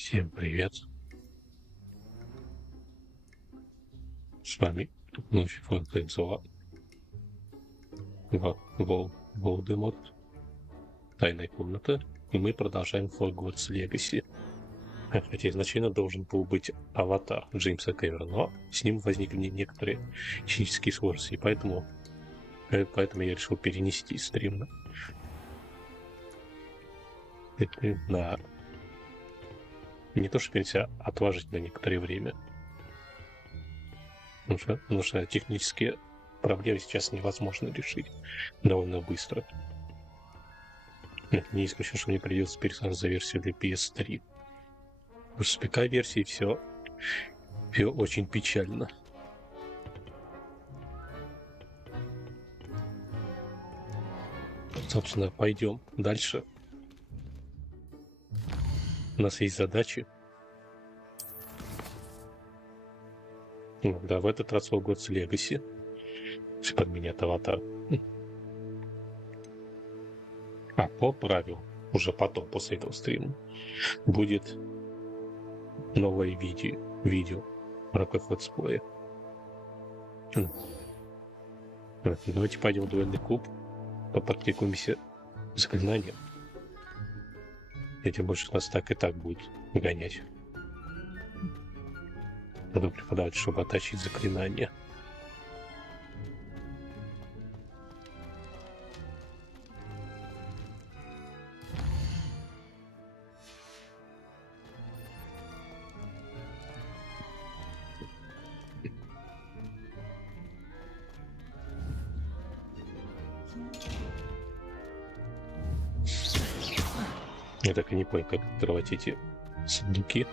Всем привет! С вами вновь всего, Волдеморт, тайная комната, и мы продолжаем Hogwarts Legacy. Хотя изначально должен был быть аватар Джеймса Кэмерона, но с ним возникли некоторые технические сложности, и поэтому я решил перенести стрим на не то что перенести, а отложить на некоторое время. Потому что технические проблемы сейчас невозможно решить довольно быстро. Не исключено, что мне придется пересаживать за версию для PS3. Потому что с ПК-версией все очень печально. Собственно, пойдем дальше. У нас есть задачи. Да, в этот раз Hogwarts Legacy. Подменят аватар. А по правилам, уже потом, после этого стрима, будет новое видео в рамках летсплея. Давайте пойдем в дуэльный клуб, попрактикуемся заклинанием. Этим больше нас так и так будет гонять. Надо преподавать, чтобы отточить заклинание. Я так и не понял, как открывать эти сундуки.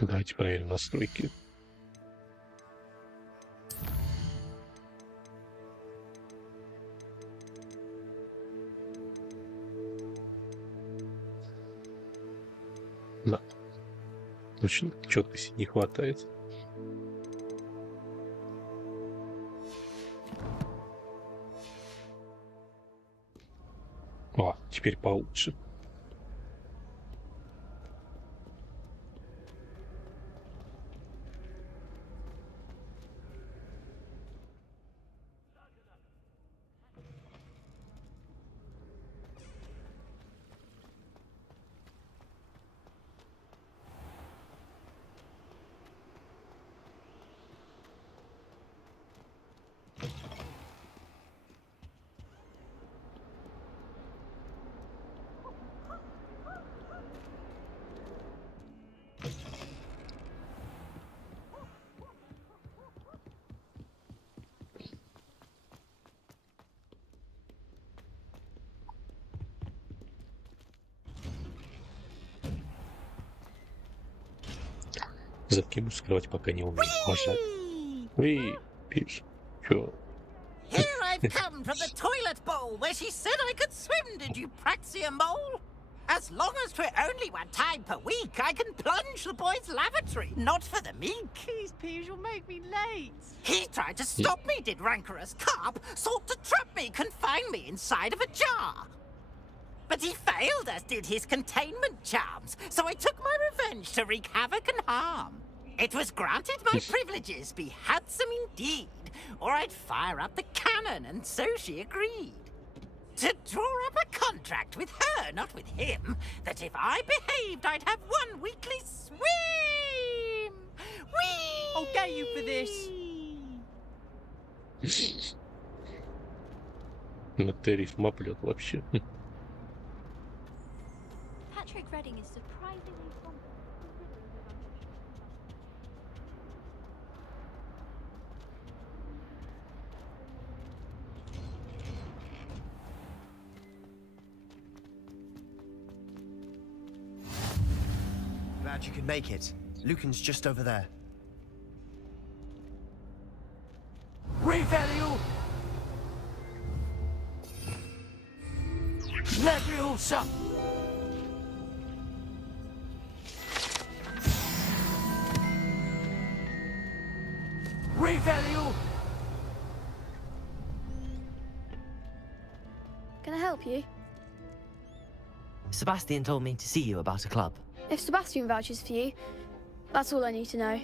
Давайте проверим настройки. Да. Очень четкости не хватает. О, теперь получше. Замки буду скрывать, пока не умею. Можно. Уи, пиш. Чё? Here I've come from the toilet bowl where she said I could swim, did you praxia mole? As long as 'twere only one time per week, I can plunge the boy's lavatory, not for the meek. Please, Piers, you'll make me late. He tried to stop me, did rancorous carp, sought to trap me, confine me inside of a jar. But he failed, as did his containment charms, so I took my revenge to wreak havoc and harm. It was granted my privileges be handsome indeed, or I'd fire up the cannon, and so she agreed. To draw up a contract with her, not with him, that if I behaved, I'd have one weekly swim! Whee! I'll get you for this. Это рифмоплет вообще. Patrick Redding is surprisingly fond. Glad you could make it. Lucan's just over there. Revelio! Leviosa! Revelio! Can I help you? Sebastian told me to see you about a club. If Sebastian vouches for you, that's all I need to know.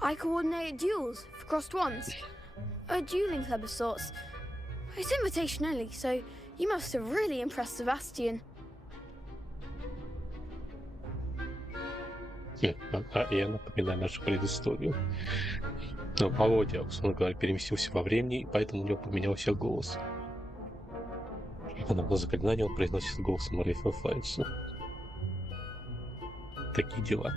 I coordinate duels for crossed wands. A dueling club of sorts. It's invitation only, so you must have really impressed Sebastian. Я напоминаю нашу предысторию. Но Володя, условно говоря, переместился во времени, и поэтому у него поменялся голос. На заклинание он произносит голосом Рейфа Файнса. Такие дела.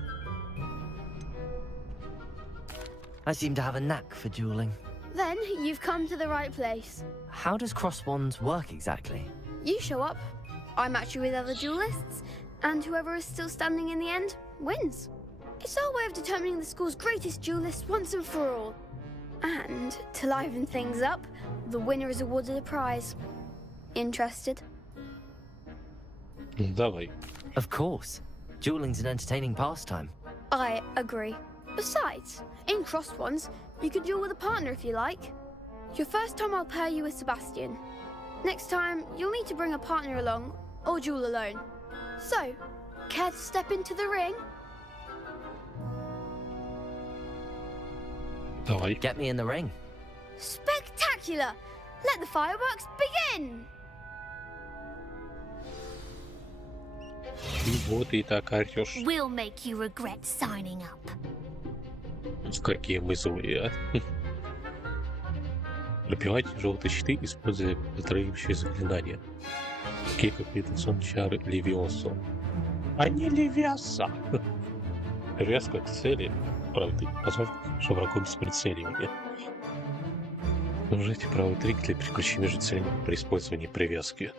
I seem to have a knack for dueling. Then you've come to the right place. How does cross wands work exactly? You show up, I match you with other duelists, and whoever is still standing in the end wins. It's our way of determining the school's greatest duelist once and for all. And to liven things up, the winner is awarded a prize. Interested? Давай. Of course. Dueling's an entertaining pastime. I agree. Besides, in crossed ones, you could duel with a partner if you like. Your first time I'll pair you with Sebastian. Next time, you'll need to bring a partner along, or duel alone. So, care to step into the ring? Давай. Get me in the ring. Spectacular! Let the fireworks begin! И вот и так орёшь. We'll make you regret signing up. Какие мы злые, а? Пробивайте желтые щиты, используя контролирующие заклинания. Такие как левиасон, чары, левиосо. А не левиаса! Привязка к цели, правда, возможно, врагом с прицеливания. Нажмите правый трик для переключения между целями при использовании привязки.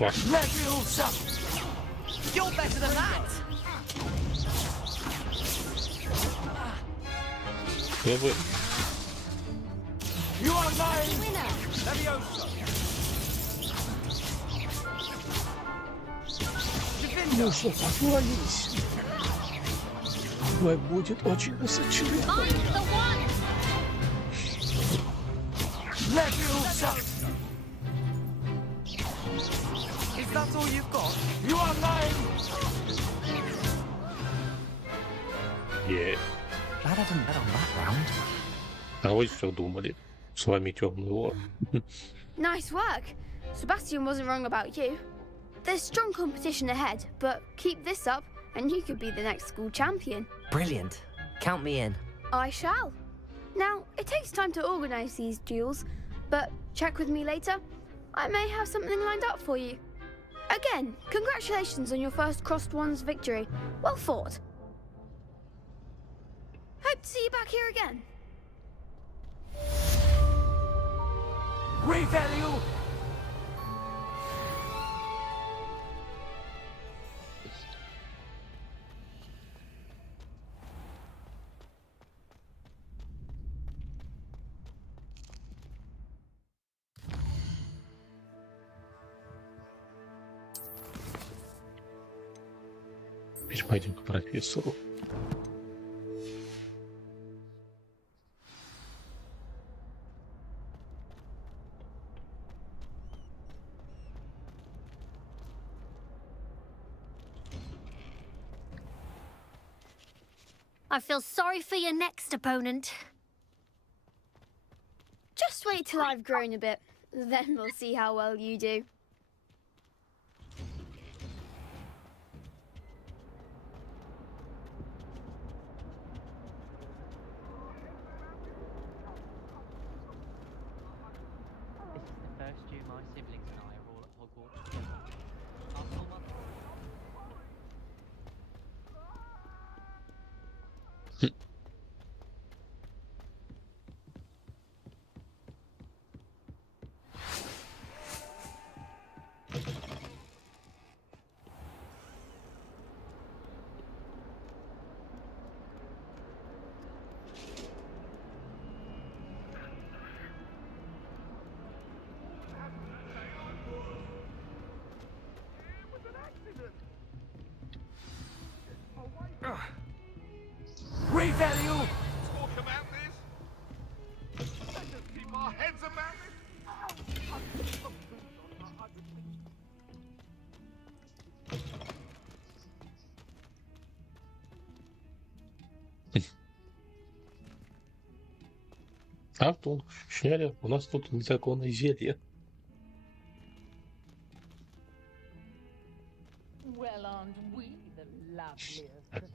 Leviosa! You're better than that! Я бы... You are mine! Leviosa! Ну что, отвались. Твой будет очень высоченный. Leviosa! Is that all you've got? You are mine! Yeah. Glad I didn't bet on that round. А вот что думали. С вами Тёмный Волшебник. Nice work. Sebastian wasn't wrong about you. There's strong competition ahead, but keep this up and you could be the next school champion. Brilliant. Count me in. I shall. Now, it takes time to organise these duels, but check with me later. I may have something lined up for you. Again, congratulations on your first crossed wands victory. Well fought. Hope to see you back here again. Revelio! Теперь пойдем к профессору. I feel sorry for your next opponent. Just wait till I've grown a bit, then we'll see how well you do. This is the first year my siblings and I are all at Hogwarts together. Our whole month. Revelio! Talk about this? Let's just keep our heads about it. Артур, шняля, у нас тут незаконное зелье. Well, aren't we the loveliest?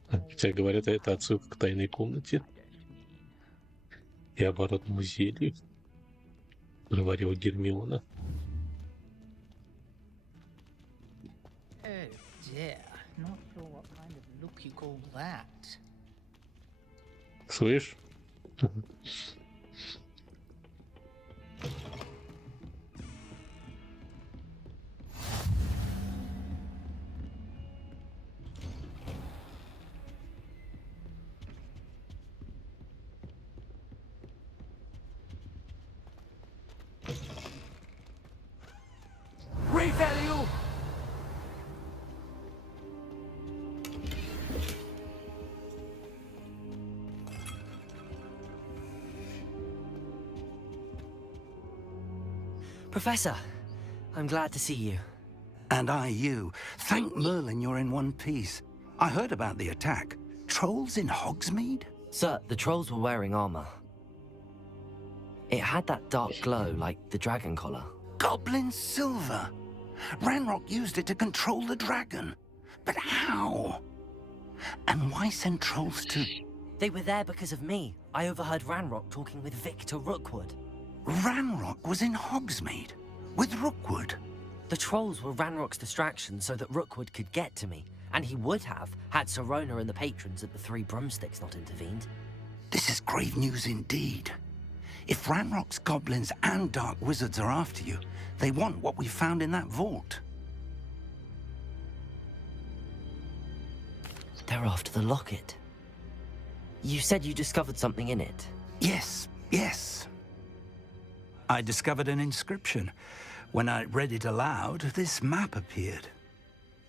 Хотя говорят, это отсылка к тайной комнате и оборотному зелью, говорила Гермиона. Oh dear, not sure what kind of look you call that. Слышь? Revelio! Professor, I'm glad to see you. And I you. Thank Merlin you're in one piece. I heard about the attack. Trolls in Hogsmeade? Sir, the trolls were wearing armor. It had that dark glow like the dragon collar. Goblin silver! Ranrock used it to control the dragon. But how? And why send trolls to... They were there because of me. I overheard Ranrock talking with Victor Rookwood. Ranrock was in Hogsmeade? With Rookwood? The trolls were Ranrock's distraction so that Rookwood could get to me. And he would have, had Sirona and the patrons at the Three Broomsticks not intervened. This is grave news indeed. If Ranrock's goblins and dark wizards are after you, they want what we found in that vault. They're after the locket. You said you discovered something in it. Yes, yes. I discovered an inscription. When I read it aloud, this map appeared.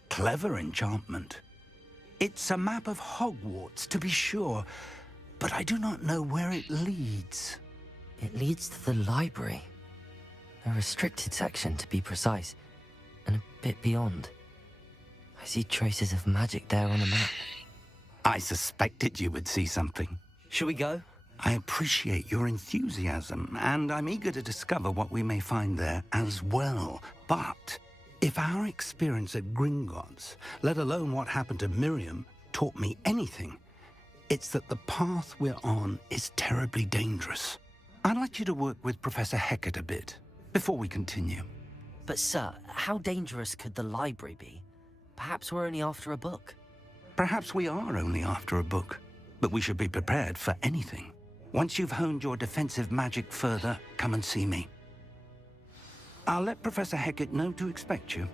Clever enchantment. It's a map of Hogwarts, to be sure, but I do not know where it leads. It leads to the library. A restricted section, to be precise, and a bit beyond. I see traces of magic there on the map. I suspected you would see something. Shall we go? I appreciate your enthusiasm, and I'm eager to discover what we may find there as well. But if our experience at Gringotts, let alone what happened to Miriam, taught me anything, it's that the path we're on is terribly dangerous. I'd like you to work with Professor Hecat a bit, before we continue. But sir, how dangerous could the library be? Perhaps we're only after a book. Perhaps we are only after a book, but we should be prepared for anything. Once you've honed your defensive magic further, come and see me. I'll let Professor Hecat know to expect you.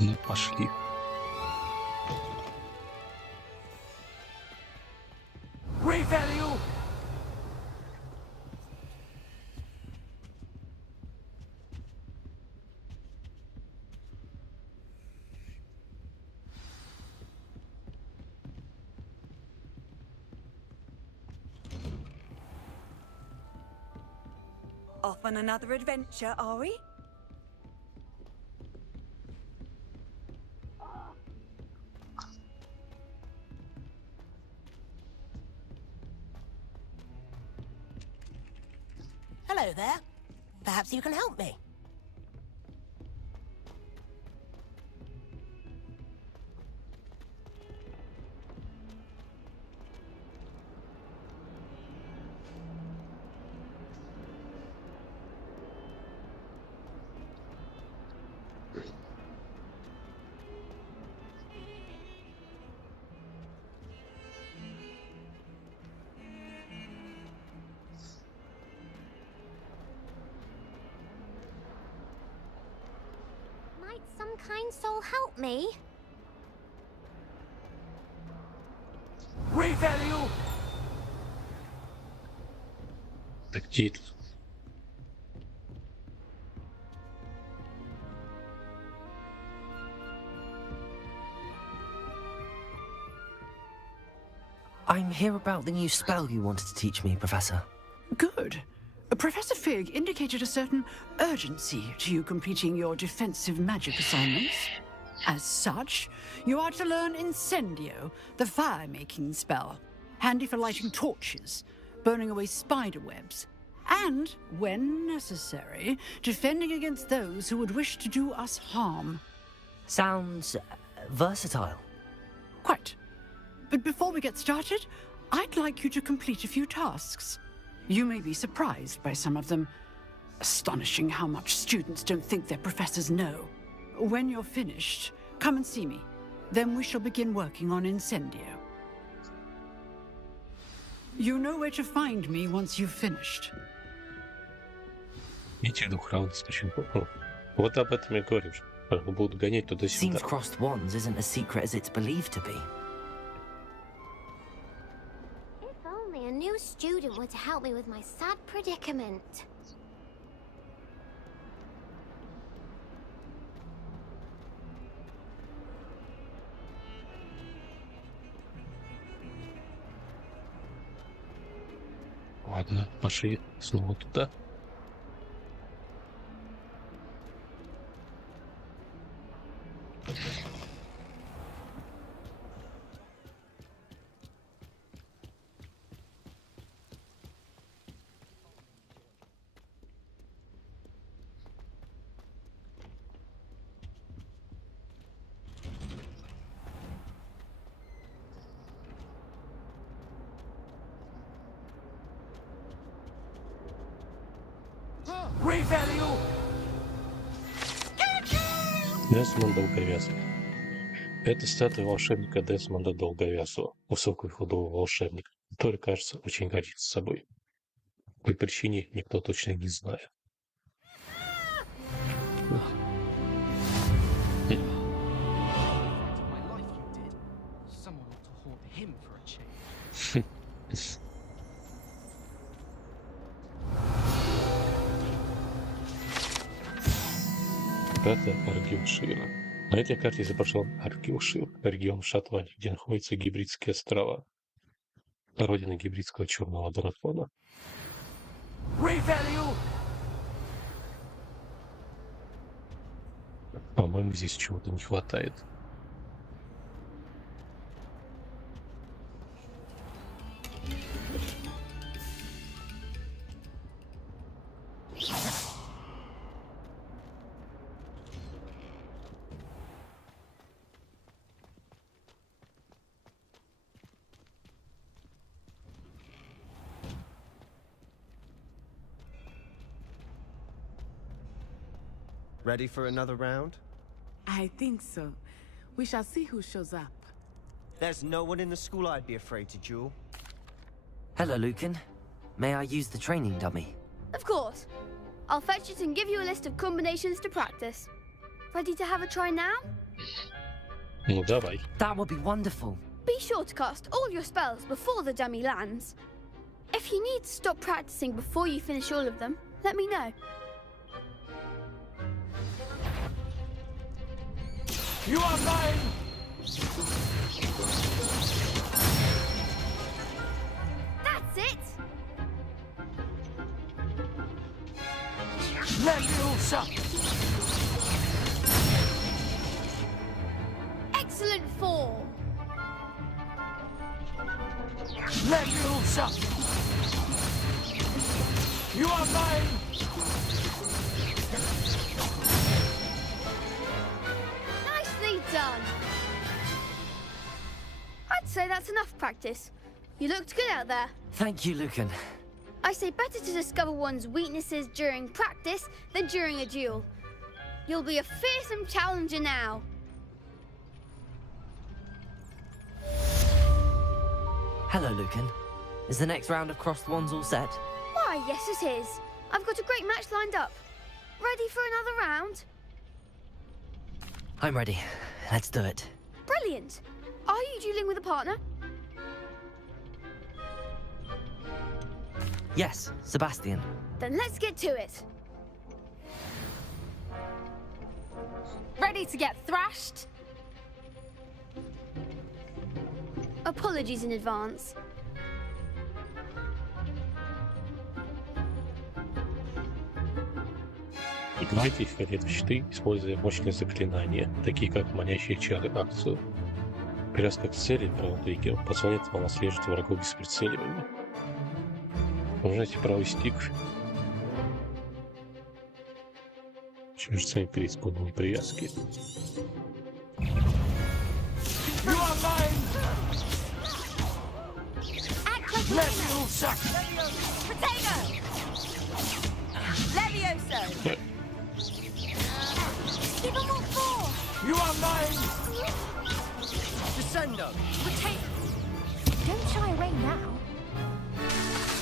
Ну, пошли. Revelio! Off on another adventure, are we? Hello there. Perhaps you can help me. Might some kind soul help me? Revelio! Так, титул. hear about the new spell you wanted to teach me, Professor. Good. Professor Fig indicated a certain urgency to you completing your defensive magic assignments. As such, you are to learn Incendio, the fire-making spell, handy for lighting torches, burning away spider webs, and, when necessary, defending against those who would wish to do us harm. Sounds versatile. Quite. But before we get started, I'd like you to complete a few tasks. You may be surprised by some of them. Astonishing how much students don't think their professors know. When you're finished, come and see me. Then we shall begin working on Incendio. You know where to find me once you've finished. Эти двухраундов почему? Вот об этом я говорю. Будут гонять туда-сюда. Seems crossed wands isn't as secret as it's believed to be. If only a new student were to help me with my sad predicament. Ладно, пошли снова туда. Десмонд Долговязый. Это статуя волшебника Десмонда Долговязого, высокого и худого волшебника, который, кажется, очень гордится собой. По какой причине никто точно не знает. Карта Аргилшира. На этой карте изображен Аргилшир, регион Шотландии, где находятся Гибридские острова, родина гибридского черного дракона. По-моему, здесь чего-то не хватает. Ready for another round? I think so. We shall see who shows up. There's no one in the school I'd be afraid to duel. Hello, Lucan. May I use the training dummy? Of course. I'll fetch it and give you a list of combinations to practice. Ready to have a try now? Ну, давай. That would be wonderful. Be sure to cast all your spells before the dummy lands. If you need to stop practicing before you finish all of them, let me know. You are mine! That's it! Leviosa! Excellent form! Leviosa! You are mine! Done. I'd say that's enough practice. You looked good out there. Thank you, Lucan. I say better to discover one's weaknesses during practice than during a duel. You'll be a fearsome challenger now. Hello, Lucan. Is the next round of Crossed Wands all set? Why, yes it is. I've got a great match lined up. Ready for another round? I'm ready. Let's do it. Brilliant. Are you dueling with a partner? Yes, Sebastian. Then let's get to it. Ready to get thrashed? Apologies in advance. Играйте в коледу щиты, используя мощные заклинания, такие как манящие чары акцию. Привязка к цели правого триггера позволяет вам отслеживать врагов без прицеливания. Нажимайте правый стик. Чертами преисподней привязки. You are mine! Descendo! Don't shy away now.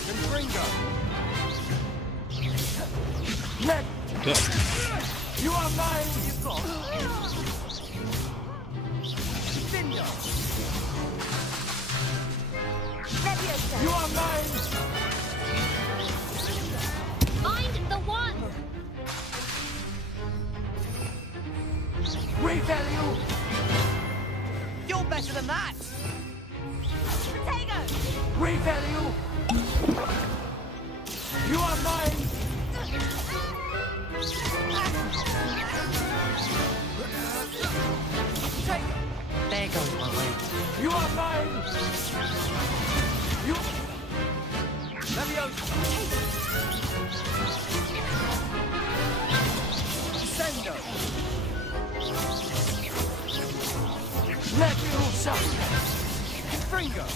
Confringo! You are mine! You've got. Findo! You are mine! Find the one. Revalue! You're better than that! Potato! Revalue! You are mine! There goes my way. You are mine! You... Leviosa! Descendo! Leviosa! Fringo!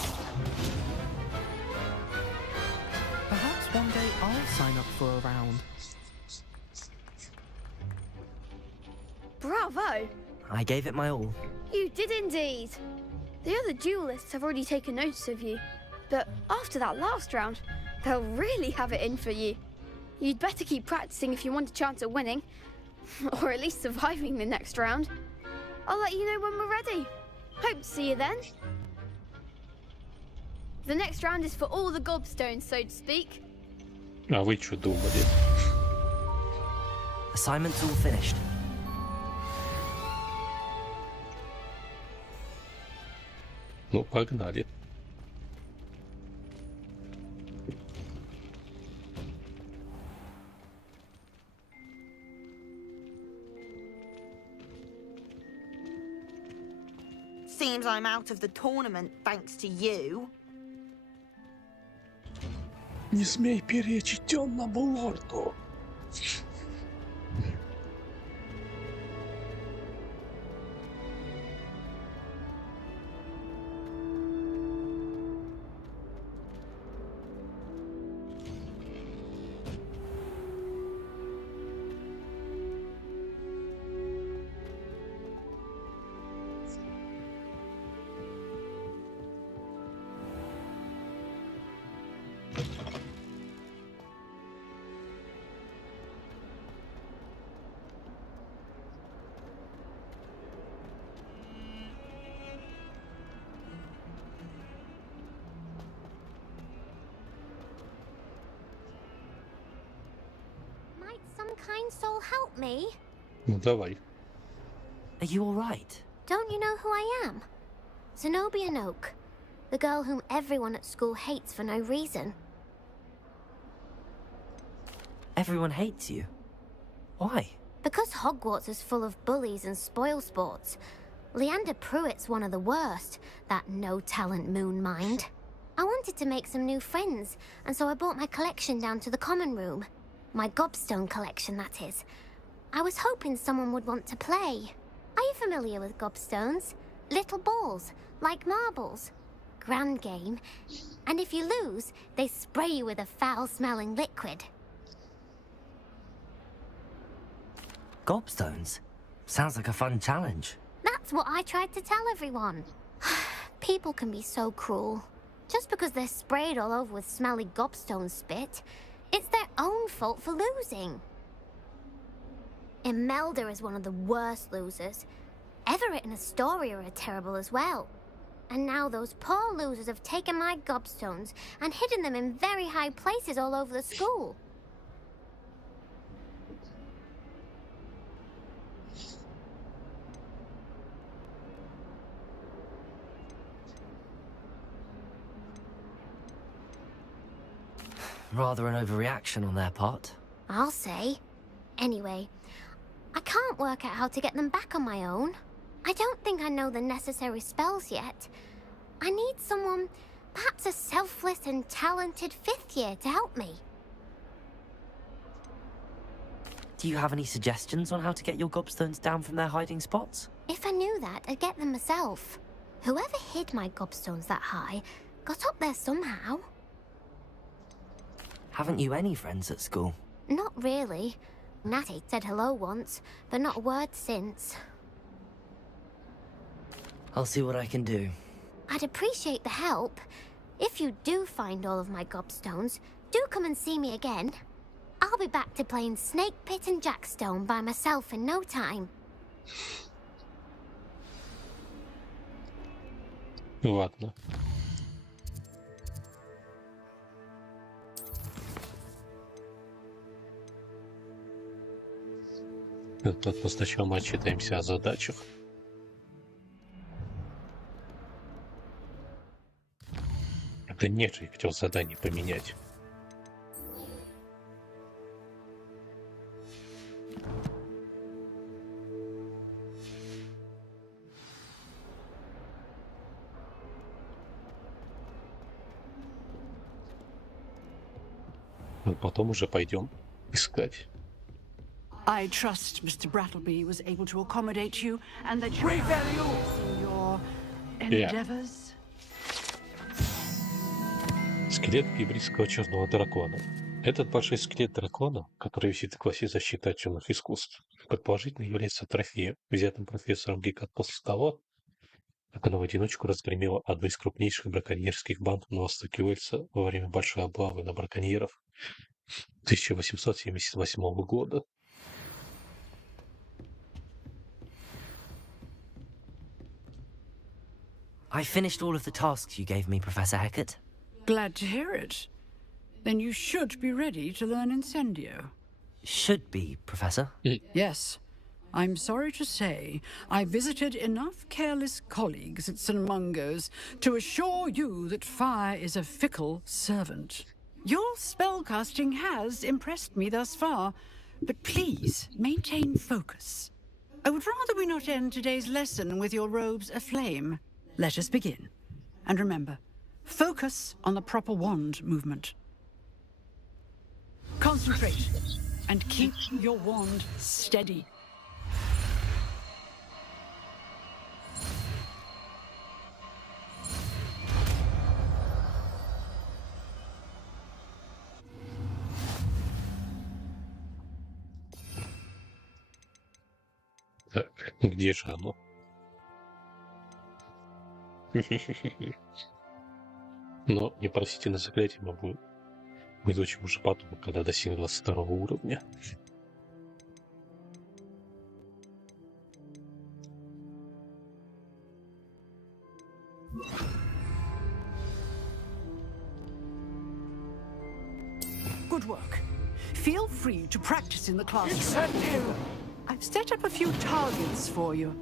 Perhaps one day I'll sign up for a round. Bravo! I gave it my all. You did indeed. The other duelists have already taken notice of you, but after that last round, they'll really have it in for you. You'd better keep practicing if you want a chance at winning, or at least surviving the next round. I'll let you know when we're ready. Hope to see you then. The next round is for all the gobstones, so to speak. А вы что думали? Assignment's all finished. Ну, погнали. Seems I'm out of the tournament thanks to you. Не смей перечить темному лорду. Might some kind soul help me? Ну давай. Are you alright? Don't you know who I am? Zenobia Noak, the girl whom everyone at school hates for no reason. Everyone hates you. Why? Because Hogwarts is full of bullies and spoilsports. Leander Pruitt's one of the worst, that no-talent moon mind. I wanted to make some new friends, and so I brought my collection down to the common room. My gobstone collection, that is. I was hoping someone would want to play. Are you familiar with gobstones? Little balls, like marbles. Grand game. And if you lose, they spray you with a foul-smelling liquid. Gobstones? Sounds like a fun challenge. That's what I tried to tell everyone. People can be so cruel. Just because they're sprayed all over with smelly gobstone spit, it's their own fault for losing. Imelda is one of the worst losers. Everett and Astoria are terrible as well. And now those poor losers have taken my gobstones and hidden them in very high places all over the school. Rather an overreaction on their part. I'll say. Anyway, I can't work out how to get them back on my own. I don't think I know the necessary spells yet. I need someone, perhaps a selfless and talented 5th year to help me. Do you have any suggestions on how to get your gobstones down from their hiding spots? If I knew that, I'd get them myself. Whoever hid my gobstones that high got up there somehow. Haven't you any friends at school? Not really. Natty said hello once, but not a word since. I'll see what I can do. I'd appreciate the help. If you do find all of my gobstones, do come and see me again. I'll be back to playing Snake Pit and Jackstone by myself in no time. Ладно. Тут сначала мы отчитаемся о задачах. Это нет, я хотел задание поменять. Потом уже пойдем искать. I trust Mr. Brattleby was able to accommodate you and that you in your endeavors. Скелет гибридского черного дракона. Этот большой скелет дракона, который висит в классе защиты от темных искусств, предположительно является трофеем, взятым профессором Гикат после того, как она в одиночку разгромила одну из крупнейших браконьерских банд на востоке Уэльса во время большой облавы на браконьеров 1878 года. I finished all of the tasks you gave me, Professor Hecat. Glad to hear it. Then you should be ready to learn Incendio. Should be, Professor. Yes. I'm sorry to say, I visited enough careless colleagues at St. Mungo's to assure you that fire is a fickle servant. Your spellcasting has impressed me thus far, but please maintain focus. I would rather we not end today's lesson with your robes aflame. Let us begin. And remember, focus on the proper wand movement. Concentrate and keep your wand steady. Так, где же оно? Но непростительное заклятие мы изучим уже потом, когда достигнем 22 уровня. Good work. Feel free to practice in the classroom. I've set up a few targets for you.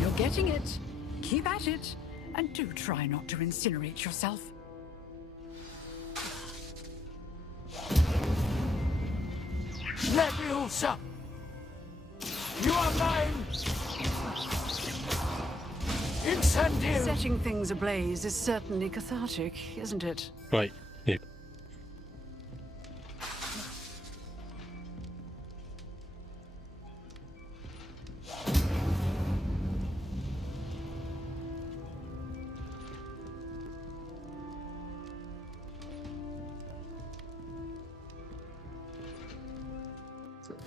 You're getting it. Keep at it. And do try not to incinerate yourself. Leviosa! You are mine! Incendio! Setting things ablaze is certainly cathartic, isn't it? Right. Yeah.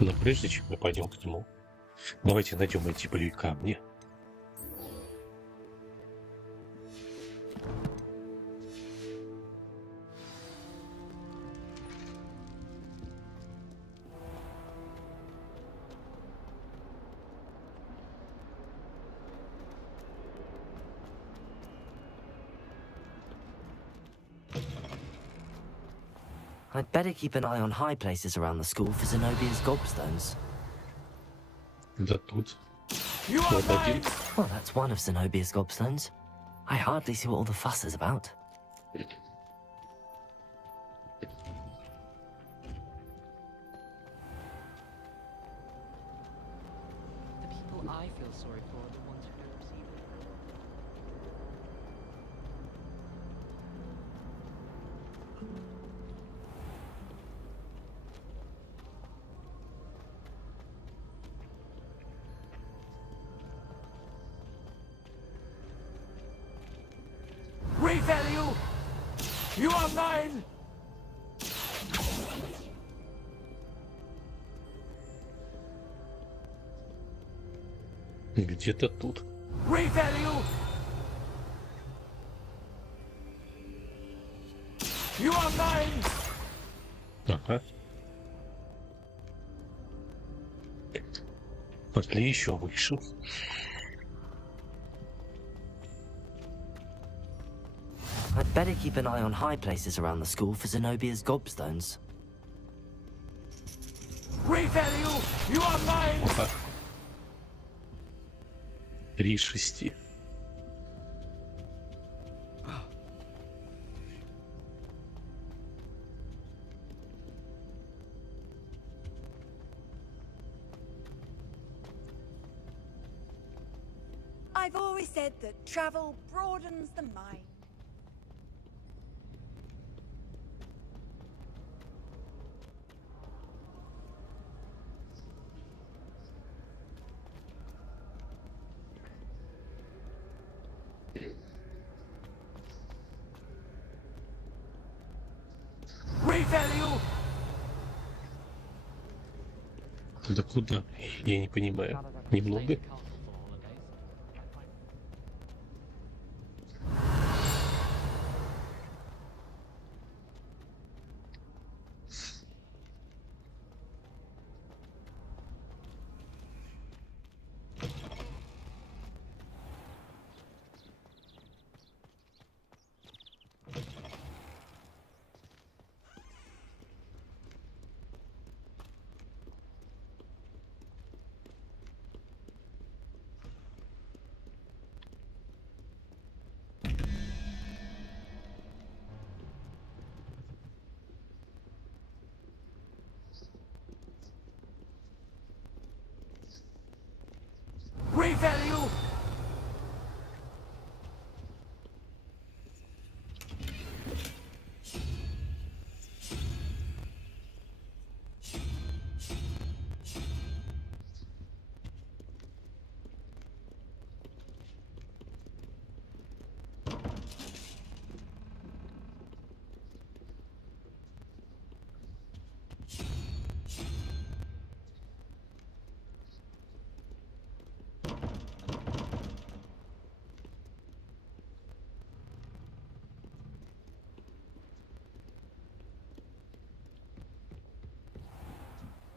Но прежде чем мы пойдем к нему, давайте найдем эти были камни. I'd better keep an eye on high places around the school for Zenobia's gobstones. Да тут. Вот один. Well, that's one of Zenobia's gobstones. I hardly see what all the fuss is about. The people I feel sorry for are the ones who don't receive it. Revalue! You are mine! Где-то тут. Revalue! You are mine! Ага. Пошли еще выше. I'd better keep an eye on high places around the school for Zenobia's gobstones. Revalue! You are mine! Опа. 3 из 6. I've always said that travel broadens the mind. Revalue! Да куда? Я не понимаю. Немного? Revalue!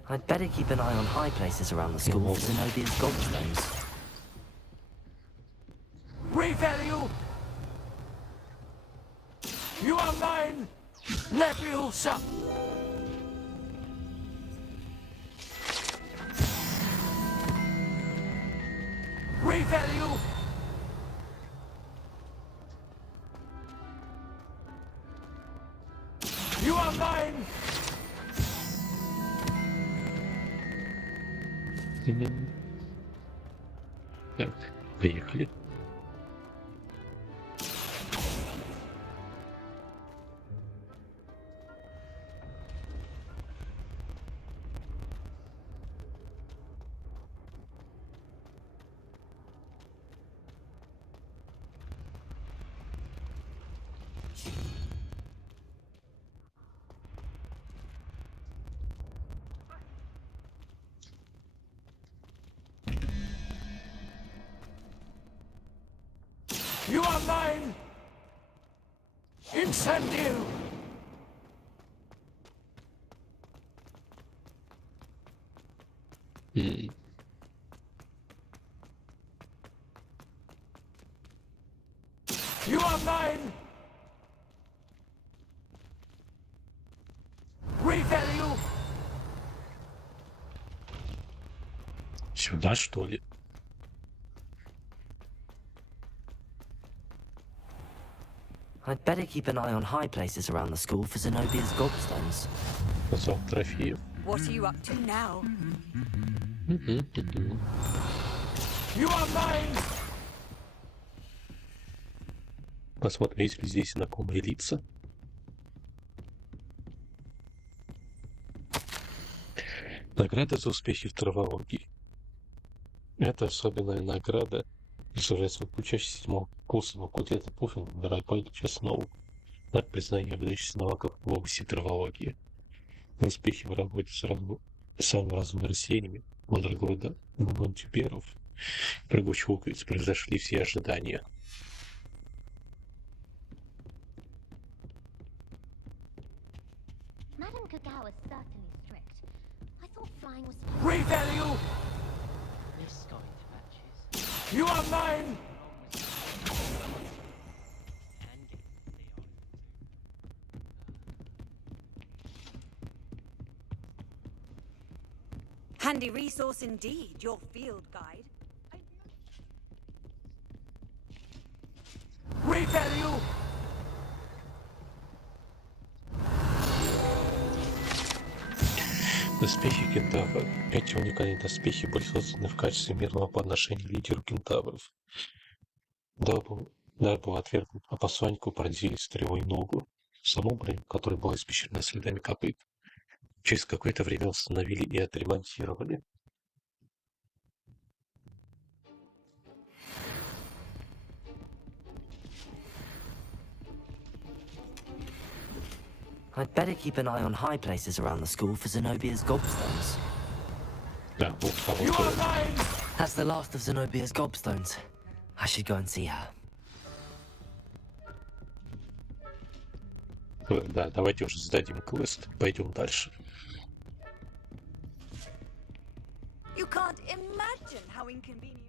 I'd better keep an eye on high places around the school for Zenobia's gobstones. Revalue! You are mine! Leviosa! Revalue! You are mine! Так, приехали. You are mine! Incendio! You are mine! Revalue! Сюда, что ли? I'd better keep an eye on high places around the school for Zenobia's gobstones. Зал трофеев. What are you up to now? You are mine! Посмотрим, есть ли здесь знакомые лица. Награда за успехи в травологии. Это особенная награда, присуждается учащимся 7 курса факультета Пуффин, выбирая по основу. Так признание выдающихся навыков в области травологии. Успехи в работе с самыми разными растениями, мандрагода, гумантиперов, прыгучих луковиц превзошли все ожидания. Madame Kagawa is certainly strict. I thought flying was... Revalue! This guy matches. You are mine! Handy resource indeed, your field guide. Revalue! Доспехи кентавра. Эти уникальные доспехи были созданы в качестве мирного подношения лидеру кентавров. Дар был отвергнут, а посланнику поразили стрелой ногу. Саму броню, которая была испещрена следами копыт, через какое-то время восстановили и отремонтировали. I'd better keep an eye on high places around the school for Zenobia's gobstones. Да, вот того, That's the last of Zenobia's gobstones. I should go and see her. Да, давайте уже сдадим квест, пойдем дальше. You can't imagine how inconvenient.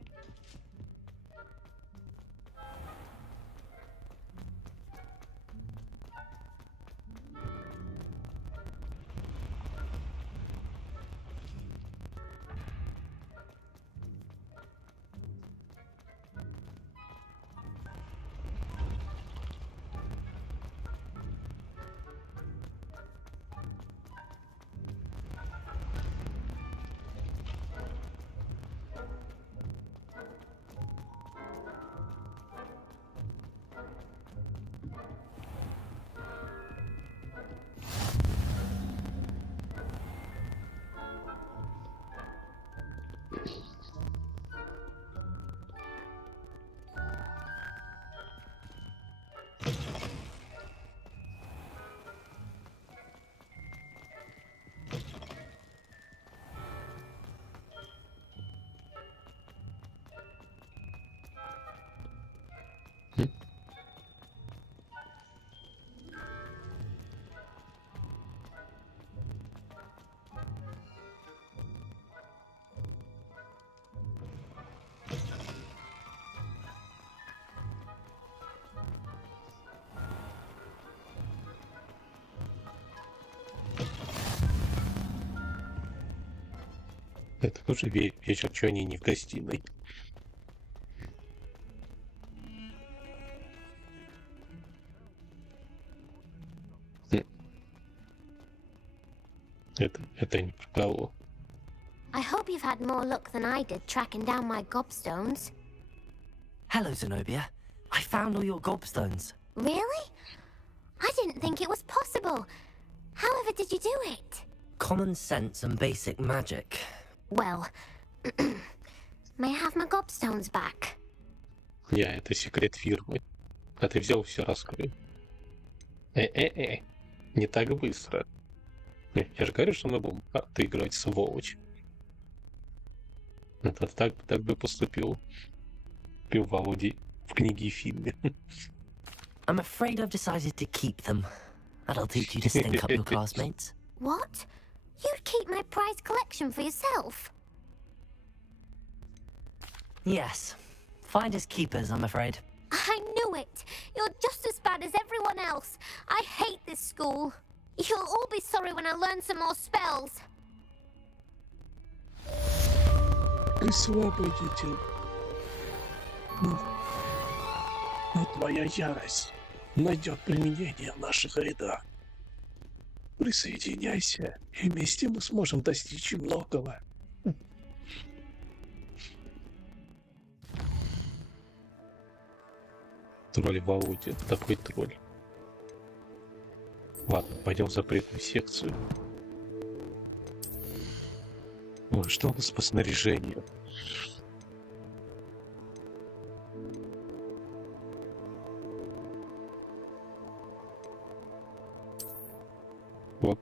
Это тоже вечер, что они не в гостиной. Это не про кого. I hope you've had more luck than I did tracking down my gobstones. Hello, Zenobia. I found all your gobstones. Really? I didn't think it was possible. However did you do it? Common sense and basic magic. Well, may I have my gobstones back? Это секрет фирмы. А ты взял все раскрой. Не так быстро. Я же говорю, что мы будем отыгрывать сволочь. Это так бы поступил Володи в книге и фильме. I'm afraid I've decided to keep them. That'll teach you to stink up your classmates. What? You'd keep my prized collection for yourself? Yes. Finders keepers, I'm afraid. I knew it! You're just as bad as everyone else. I hate this school. You'll all be sorry when I learn some more spells. Высвободите. Но твоя ярость найдет применение в наших рядах. Присоединяйся, и вместе мы сможем достичь многого. Тролль Володи, такой тролль. Ладно, пойдем в запретную секцию. Ой, что у нас по снаряжению? Вот.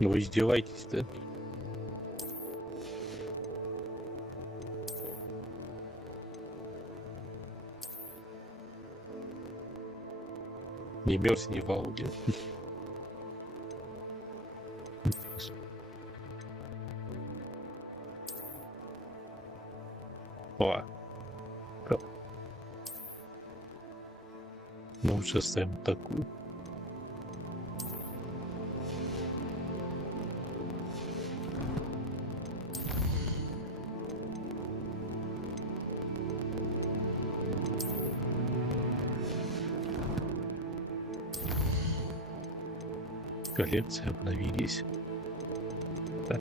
Ну вы издеваетесь, да? Не мерзни, Володи. О. Ну, лучше оставим такую. Коллекции обновились. Так.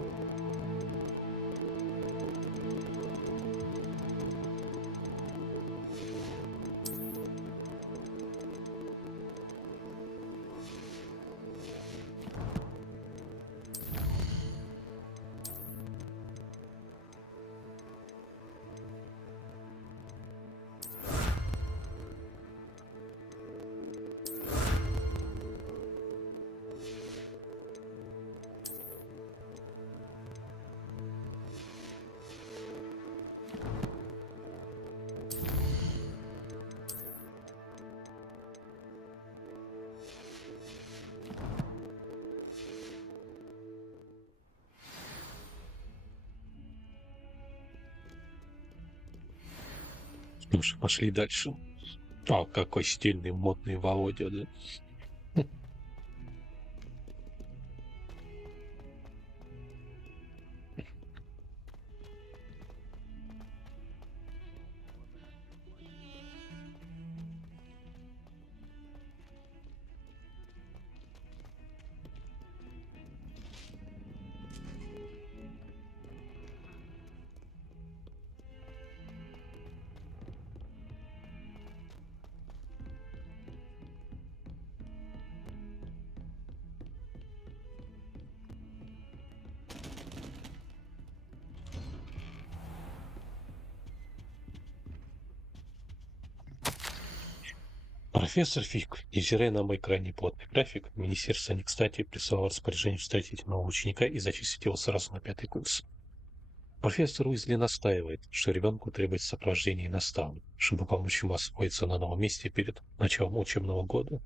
Ну что, пошли дальше. О, какой стильный, модный Володя, да? Профессор Фиг, невзирая на мой крайне плотный график, министерство не кстати прислало распоряжение встретить нового ученика и зачислить его сразу на 5-й курс. Профессор Уизли настаивает, что ребенку требуется сопровождение наставника, чтобы помочь ему освоиться на новом месте перед началом учебного года.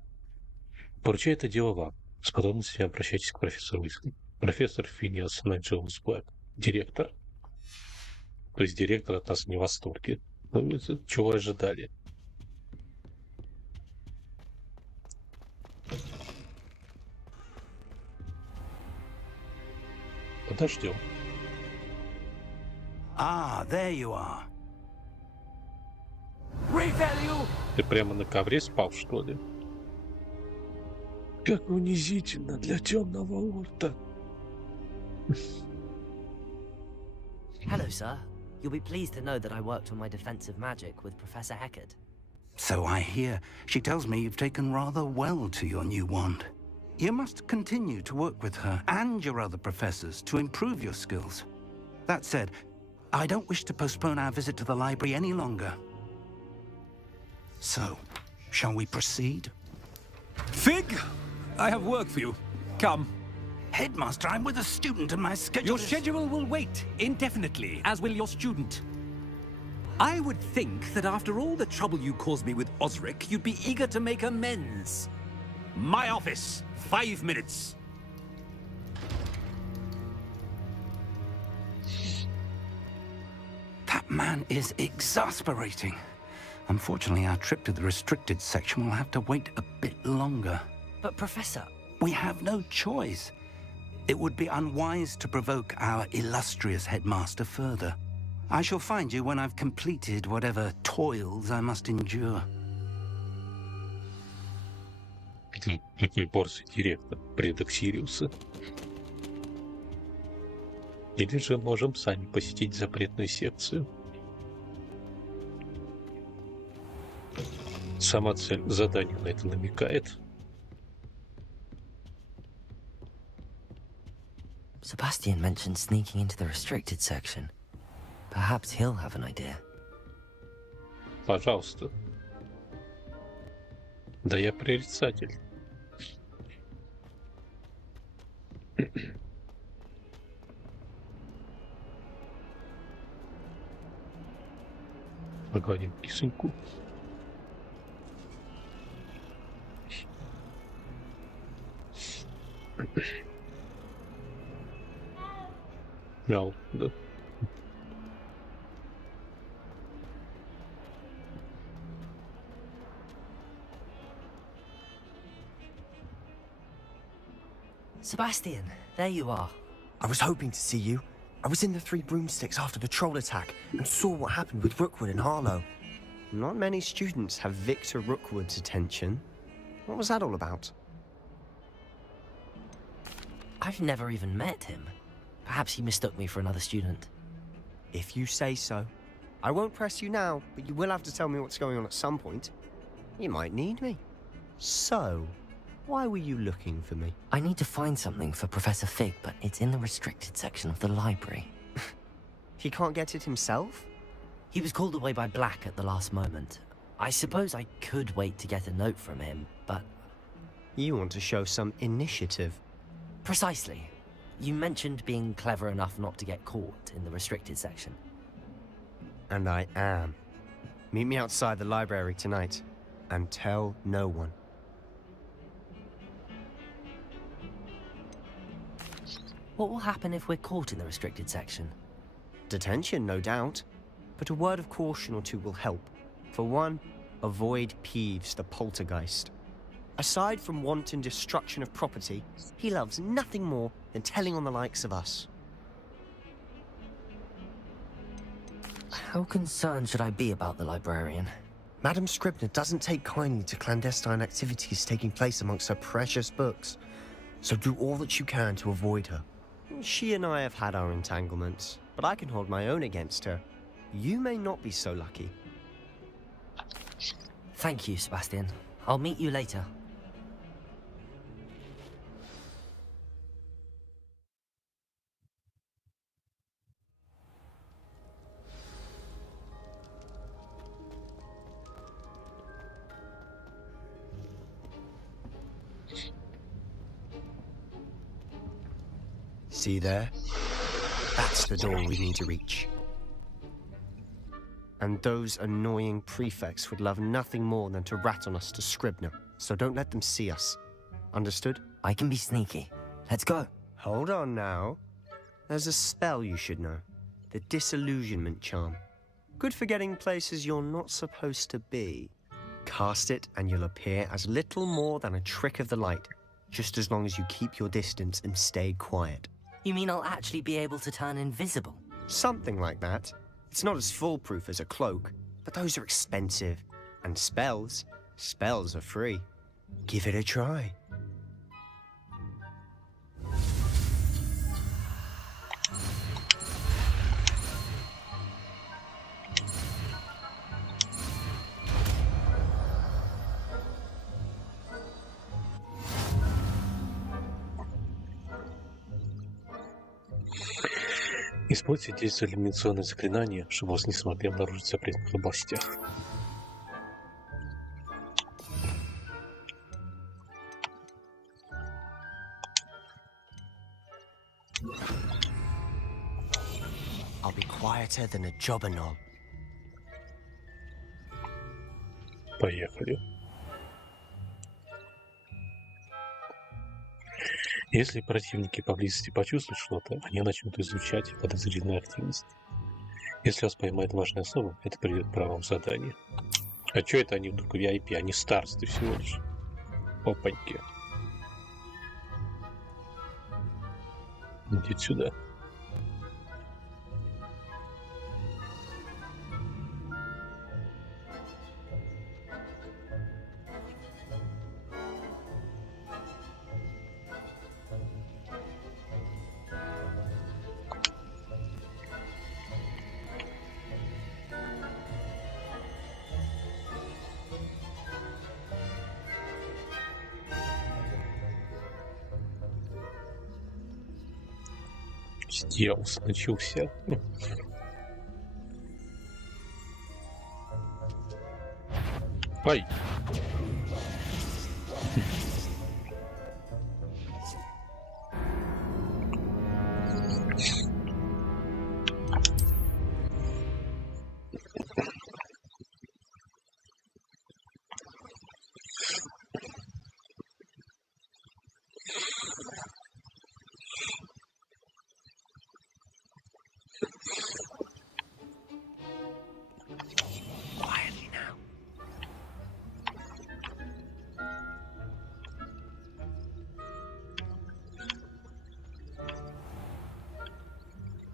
Поручаю это дело вам. С подробностями обращайтесь к профессору Уизли. Профессор Финиас Найджелус Блэк, директор. То есть директор от нас не в восторге. Ну, чего ожидали? Подождем. Ah, there you are. Ты прямо на ковре спал, что ли? Как унизительно для темного лорда. Hello, sir. You'll be pleased to know that I worked on my defensive magic with Professor Heckard. So I hear. She tells me you've taken rather well to your new wand. You must continue to work with her and your other professors to improve your skills. That said, I don't wish to postpone our visit to the library any longer. So, shall we proceed? Fig! I have work for you. Come. Headmaster, I'm with a student and my schedule Your schedule will wait indefinitely, as will your student. I would think that after all the trouble you caused me with Osric, you'd be eager to make amends. My office, 5 minutes. man is exasperating. Unfortunately, our trip to the restricted section will have to wait a bit longer. But Professor... We have no choice. It would be unwise to provoke our illustrious headmaster further. I shall find you when I've completed whatever toils I must endure. Какой борзый директор, предок Сириуса. Или же можем сами посетить запретную секцию. Сама цель задания на это намекает. Sebastian mentioned sneaking into the restricted section. Perhaps he'll have an idea. Пожалуйста. Да я прорицатель. Погладим кисоньку. Мяу, да. Sebastian, there you are. I was hoping to see you. I was in the Three Broomsticks after the troll attack and saw what happened with Rookwood and Harlow. Not many students have Victor Rookwood's attention. What was that all about? I've never even met him. Perhaps he mistook me for another student. If you say so. I won't press you now, but you will have to tell me what's going on at some point. You might need me. So, why were you looking for me? I need to find something for Professor Fig, but it's in the restricted section of the library. He can't get it himself? He was called away by Black at the last moment. I suppose I could wait to get a note from him, but... You want to show some initiative. Precisely. You mentioned being clever enough not to get caught in the restricted section. And I am. Meet me outside the library tonight, and tell no one. What will happen if we're caught in the restricted section? Detention, no doubt. But a word of caution or two will help. For one, avoid Peeves, the poltergeist. Aside from wanton destruction of property, he loves nothing more than telling on the likes of us. How concerned should I be about the librarian? Madam Scribner doesn't take kindly to clandestine activities taking place amongst her precious books. So do all that you can to avoid her. She and I have had our entanglements, but I can hold my own against her. You may not be so lucky. Thank you, Sebastian. I'll meet you later. See there? That's the door we need to reach. And those annoying prefects would love nothing more than to rat on us to Scribner, so don't let them see us. Understood? I can be sneaky. Let's go. Hold on now. There's a spell you should know. The Disillusionment Charm. Good for getting places you're not supposed to be. Cast it and you'll appear as little more than a trick of the light, just as long as you keep your distance and stay quiet. You mean I'll actually be able to turn invisible? Something like that. It's not as foolproof as a cloak, but those are expensive. And spells are free. Give it a try. Используйте действие иллюминационное заклинание, чтобы вас не смогли обнаружить в запретных областях. I'll be quieter than a jobberknoll. Поехали. Если противники поблизости почувствуют что-то, они начнут изучать подозрительную активность. Если вас поймает важная особа, это придет к правам задания. А чё это они вдруг VIP? Они старсты всего лишь. Опаньки. Иди сюда. Стелс начался. Ай!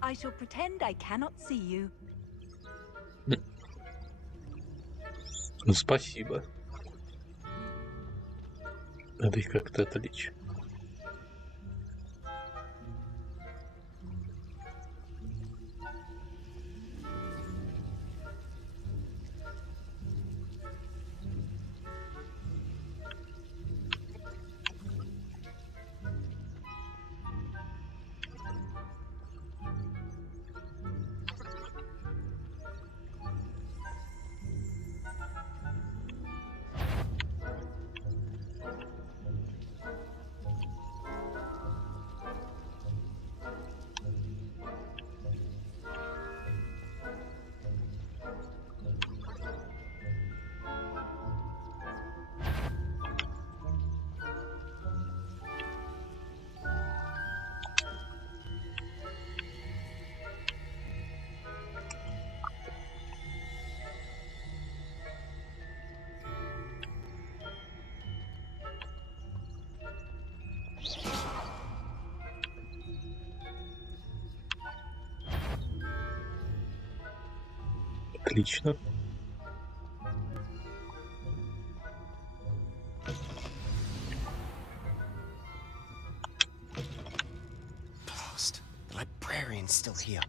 I shall pretend I cannot see you. Ну, спасибо. Надо их как-то отвлечь. Отлично. Blast. The librarian's still here.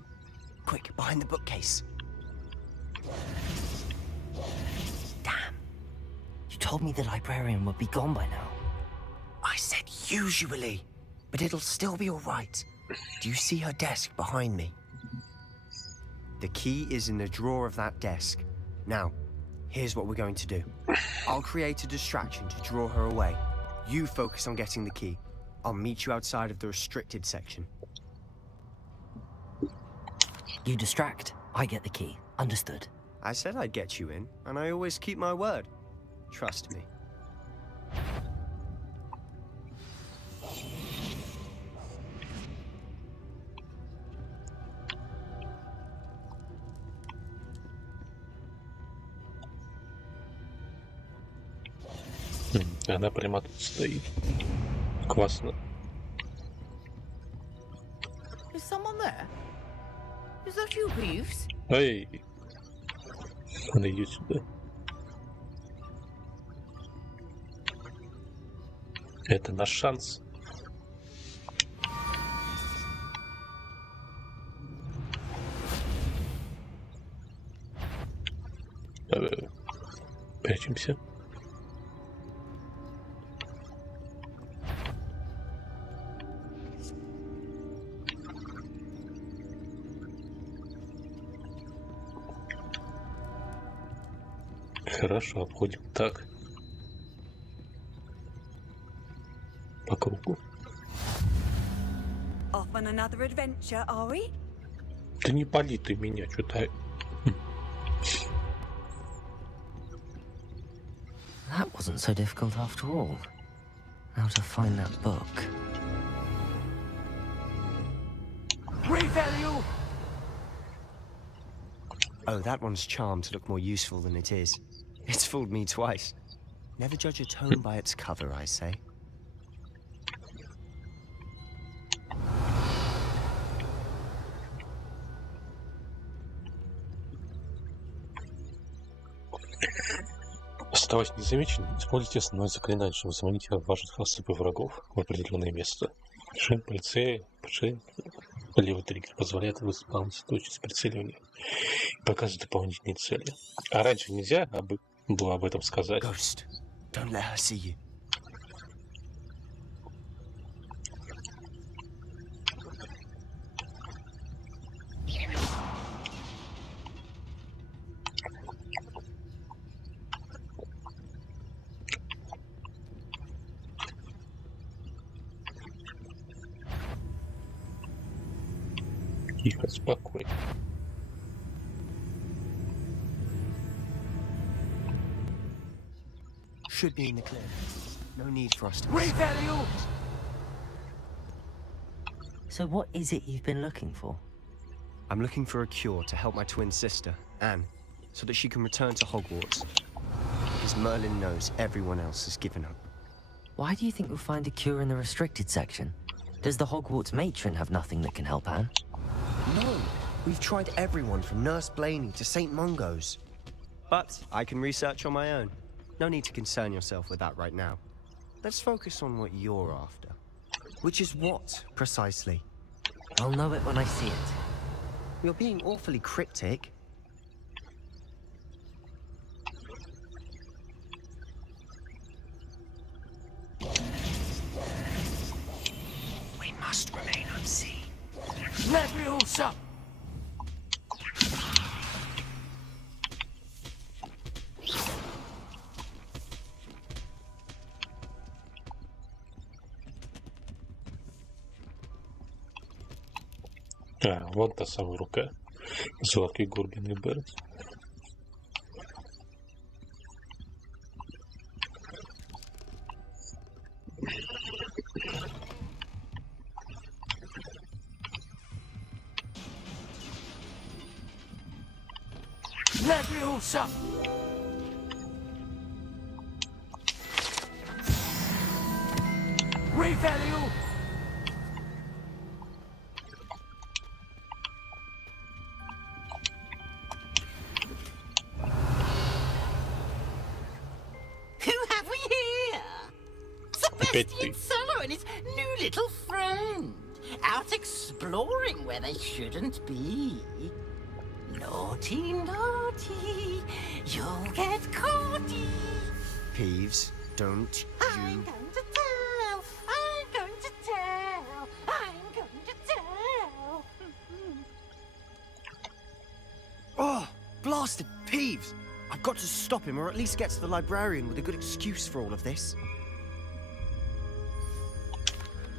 Quick, behind the bookcase. Damn. You told me the librarian would be gone by now. I said usually, but it'll still be all right. Do you see her desk behind me? The key is in the drawer of that desk. Now, here's what we're going to do. I'll create a distraction to draw her away. You focus on getting the key. I'll meet you outside of the restricted section. You distract, I get the key. Understood. I said I'd get you in, and I always keep my word. Trust me. Она прямо тут стоит. Классно. Is someone there? Is that you, Peeves? Эй! Она идет сюда. Это наш шанс. Прячемся. Хорошо, обходим так. По кругу. Off on another adventure, are we? Да не пали ты меня, что-то. That wasn't so difficult after all. Now to find that book. Revelio! Oh, that one's charmed to look more useful than it is. It's fooled me twice. Never judge a tome by its cover, I say. Оставаясь незамеченным, используйте основное заклинание, чтобы заманить важных особых врагов в определенное место. Режим прицеля, левый триггер позволяет выполнить точность прицеливания и показывать дополнительные цели. А раньше нельзя было об этом сказать. Ghost, don't let her see you. Тихо, спокойно. Should be in the clear. No need for us to... So what is it you've been looking for? I'm looking for a cure to help my twin sister, Anne, so that she can return to Hogwarts. Because Merlin knows everyone else has given up. Why do you think we'll find a cure in the restricted section? Does the Hogwarts matron have nothing that can help Anne? No, we've tried everyone from Nurse Blaney to St. Mungo's. But I can research on my own. No need to concern yourself with that right now. Let's focus on what you're after. Which is what, precisely? I'll know it when I see it. You're being awfully cryptic. We must remain unseen. Leviosa! Вот та самая рука. Золотой горбиный Берт. Leviosa! Revelio! Who have we here? Sebastian Sallow and his new little friend. Out exploring where they shouldn't be. Naughty, naughty, you'll get caughty. Peeves, don't I'm you... going to tell, I'm going to tell, I'm going to tell. Oh, blasted Peeves! I've got to stop him, or at least get to the librarian with a good excuse for all of this.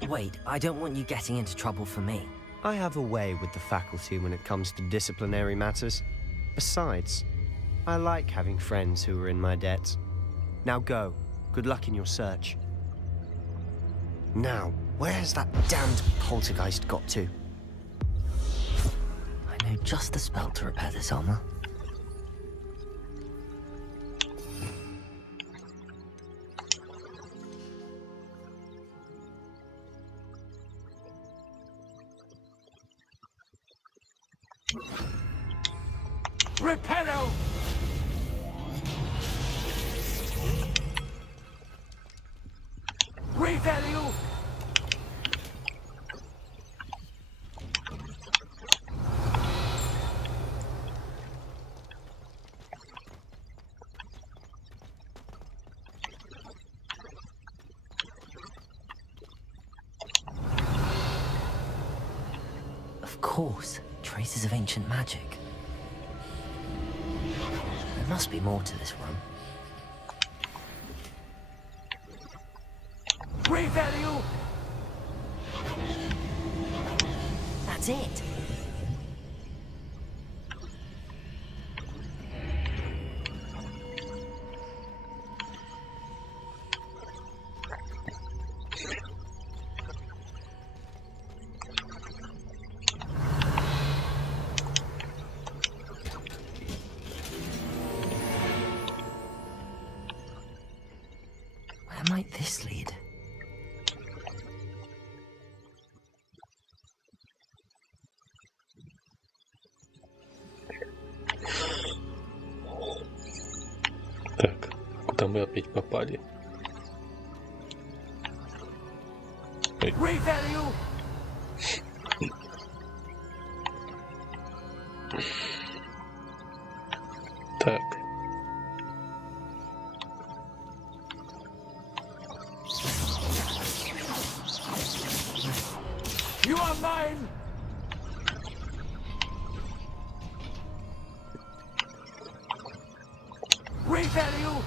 Wait, I don't want you getting into trouble for me. I have a way with the faculty when it comes to disciplinary matters. Besides, I like having friends who are in my debt. Now go. Good luck in your search. Now, where's that damned poltergeist got to? I know just the spell to repair this armor. Repello! Revelio! Of course, traces of ancient magic. There must be more to this run. Revelio! That's it. this lead? Так, куда мы опять попали? Ой. Так. You are mine! Revalue!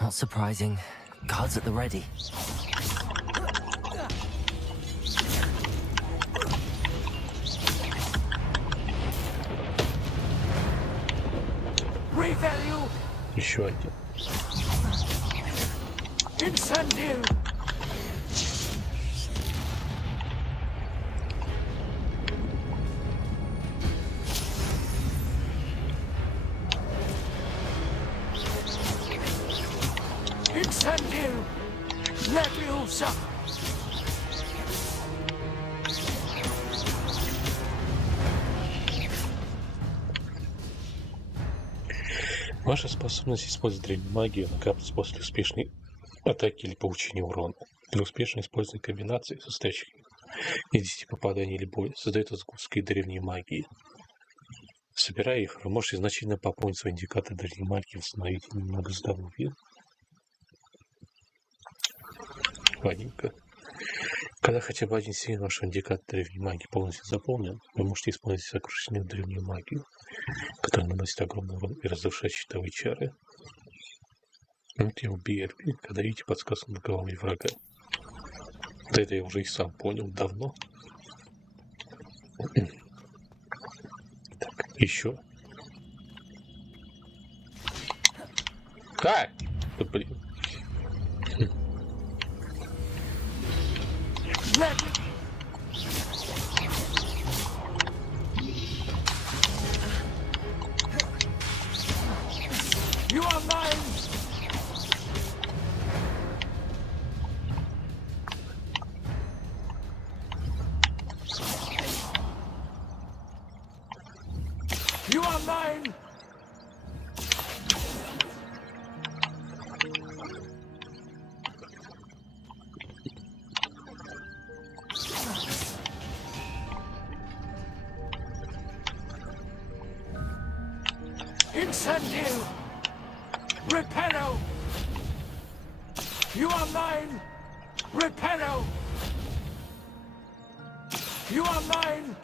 Not surprising. Guards at the ready. Revalue! Еще один. Incendio! Incendio! Leviosa! Ваша способность использовать древнюю магию накапливается после успешной атаки или получения урона. При успешном использовании комбинаций, состоящих из 10 попаданий или более, создает сгустки древней магии. Собирая их, вы можете значительно пополнить свой индикатор древней магии и восстановить немного здоровья. Ладненько. Когда хотя бы один сильный ваш индикатор древней магии полностью заполнен, вы можете использовать сокрушительную древнюю магию, которая наносит огромный урон и разрушает щитовые чары. Убей, когда видите подсказку на голове врага. Да это я уже и сам понял давно. Так, еще. Как? Да блин. You are mine! You are mine! Incendio! Repello! You are mine! Repello! You are mine!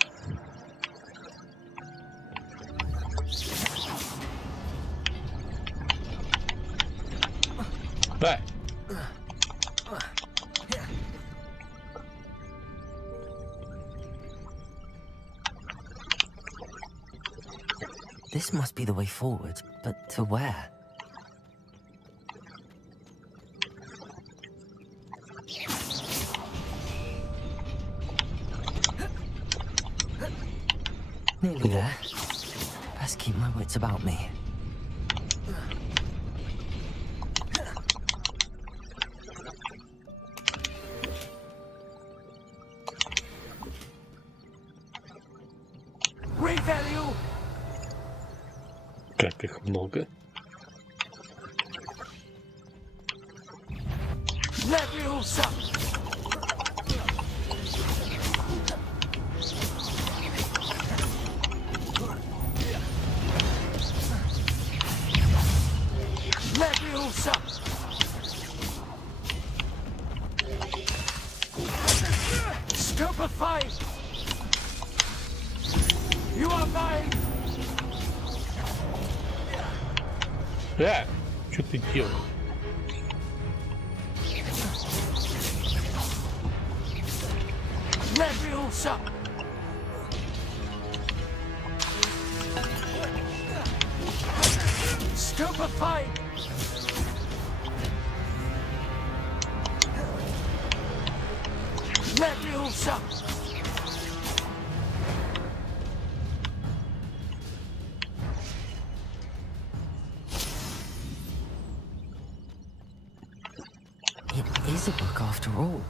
Back. This must be the way forward, but to where? Nearly there. Best keep my wits about me. Revalue! Как их много. Leviosa! Leviosa! Stupefy! You are mine! Что ты делаешь? Leviosa! Stupefy! Leviosa! after all.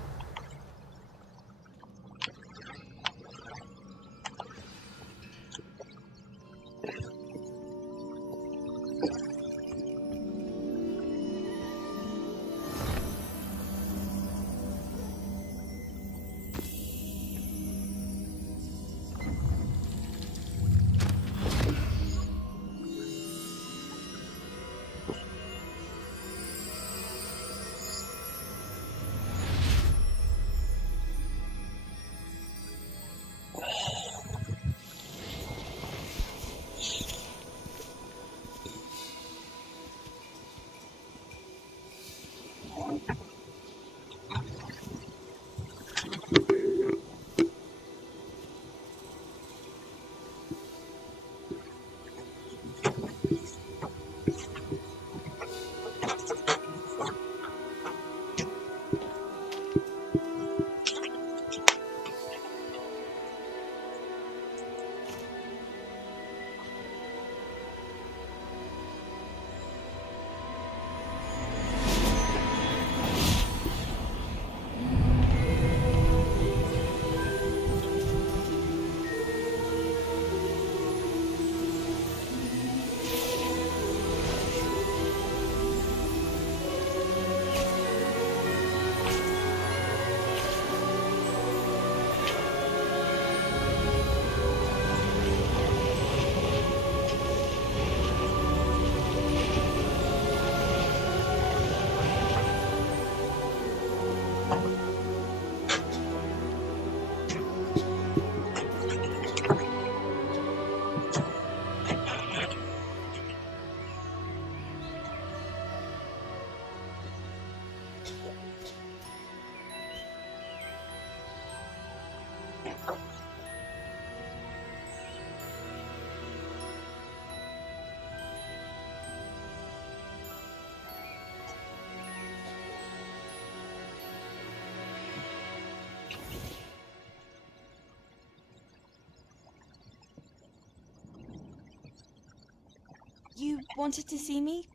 You wanted to see me?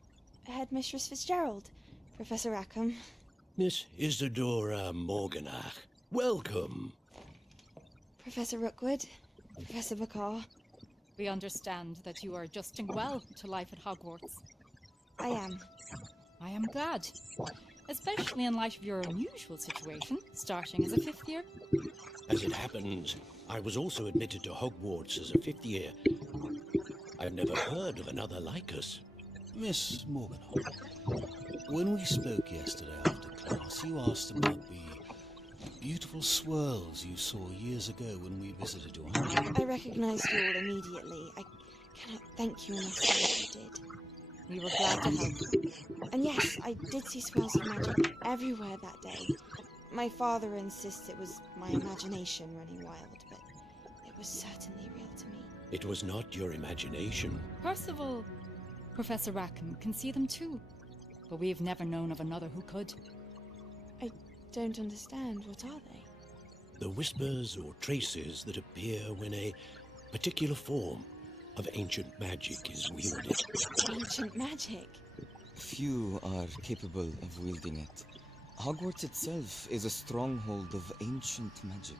Headmistress Fitzgerald, Professor Rackham. Miss Isadora Morganach, welcome. Professor Rookwood, Professor Bakar. We understand that you are adjusting well to life at Hogwarts. I am. I am glad. Especially in light of your unusual situation, starting as a 5th year. As it happens, I was also admitted to Hogwarts as a 5th year. I've never heard of another like us. Miss Morganach, when we spoke yesterday after class, you asked about the beautiful swirls you saw years ago when we visited your home. I recognized you all immediately. I cannot thank you enough for what you did. We were glad to help. And yes, I did see swirls of magic everywhere that day. My father insists it was my imagination running wild, but it was certainly real to me. It was not your imagination. Percival, Professor Rackham can see them too, but we've never known of another who could. I don't understand. What are they? The whispers or traces that appear when a particular form of ancient magic is wielded. Ancient magic? Few are capable of wielding it. Hogwarts itself is a stronghold of ancient magic.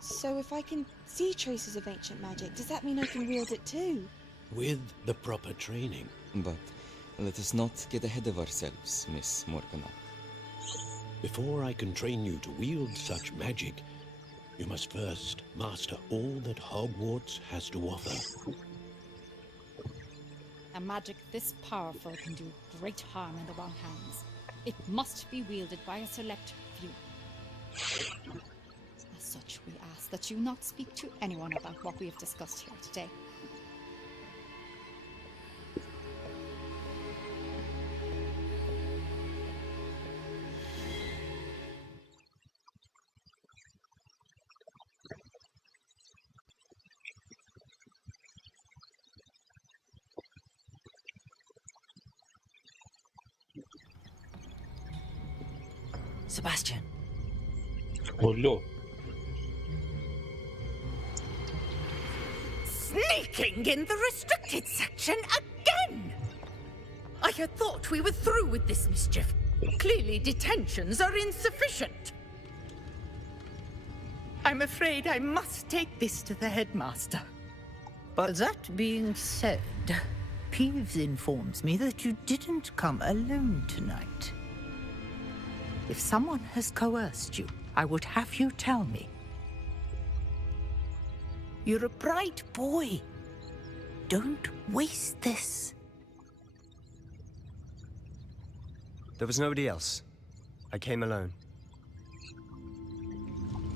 So if I can see traces of ancient magic, does that mean I can wield it too? With the proper training. But let us not get ahead of ourselves, Miss Morganach. Before I can train you to wield such magic, you must first master all that Hogwarts has to offer. A magic this powerful can do great harm in the wrong hands. It must be wielded by a select few. As such, we ask that you not speak to anyone about what we have discussed here today. Sebastian. Олё. Sneaking in the restricted section again! I had thought we were through with this mischief. Clearly, detentions are insufficient. I'm afraid I must take this to the headmaster. But that being said, Peeves informs me that you didn't come alone tonight. If someone has coerced you, I would have you tell me. You're a bright boy. Don't waste this. There was nobody else. I came alone.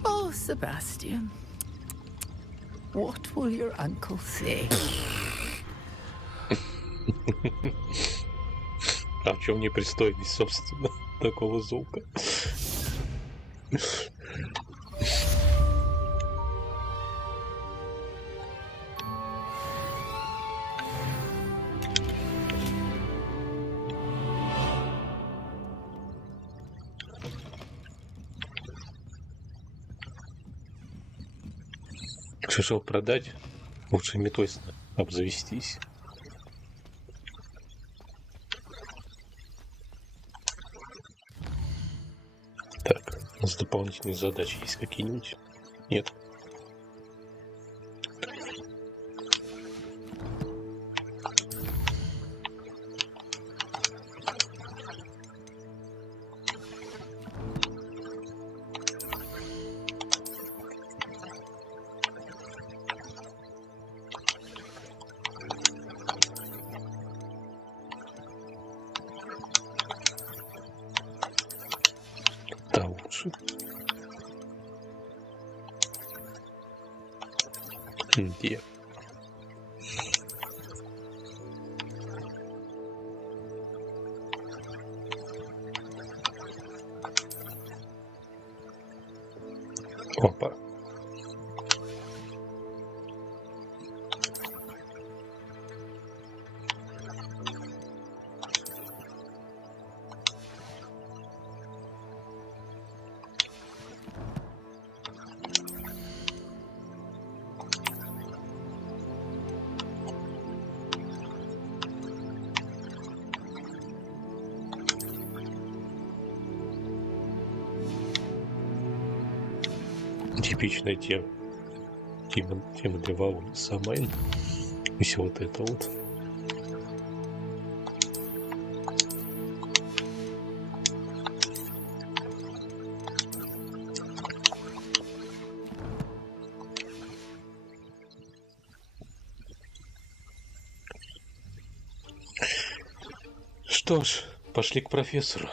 Oh, Sebastian. What will your uncle say? А в чем непристойность, собственно, такого звука? Решил продать, лучше метой обзавестись. Так, у нас дополнительные задачи есть какие-нибудь? Нет. Где? Опа. Типичная тема для Володи самая. И все вот это вот. Что ж, пошли к профессору.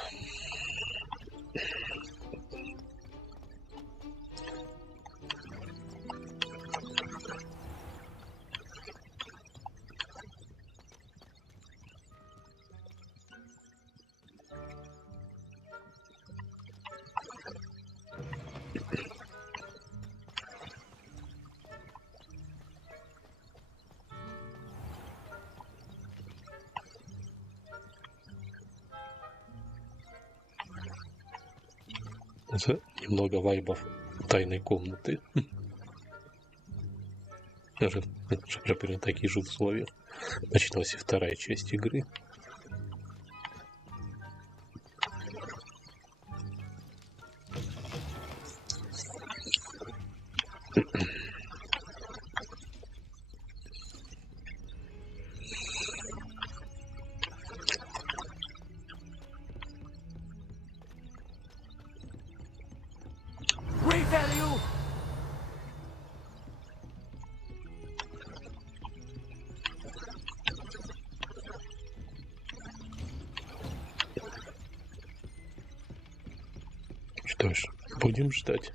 Это немного вайбов тайной комнаты. Уже примерно такие же условия. Началась и вторая часть игры. Что ж, будем ждать.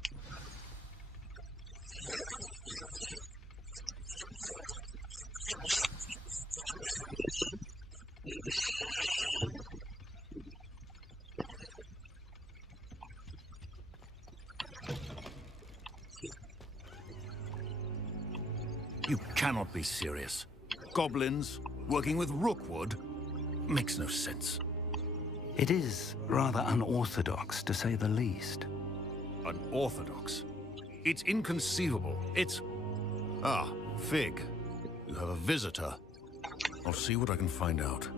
You cannot be serious. Goblins working with Rookwood makes no sense. It is rather unorthodox, to say the least. Unorthodox? It's inconceivable. It's... Ah, Fig. You have a visitor. I'll see what I can find out.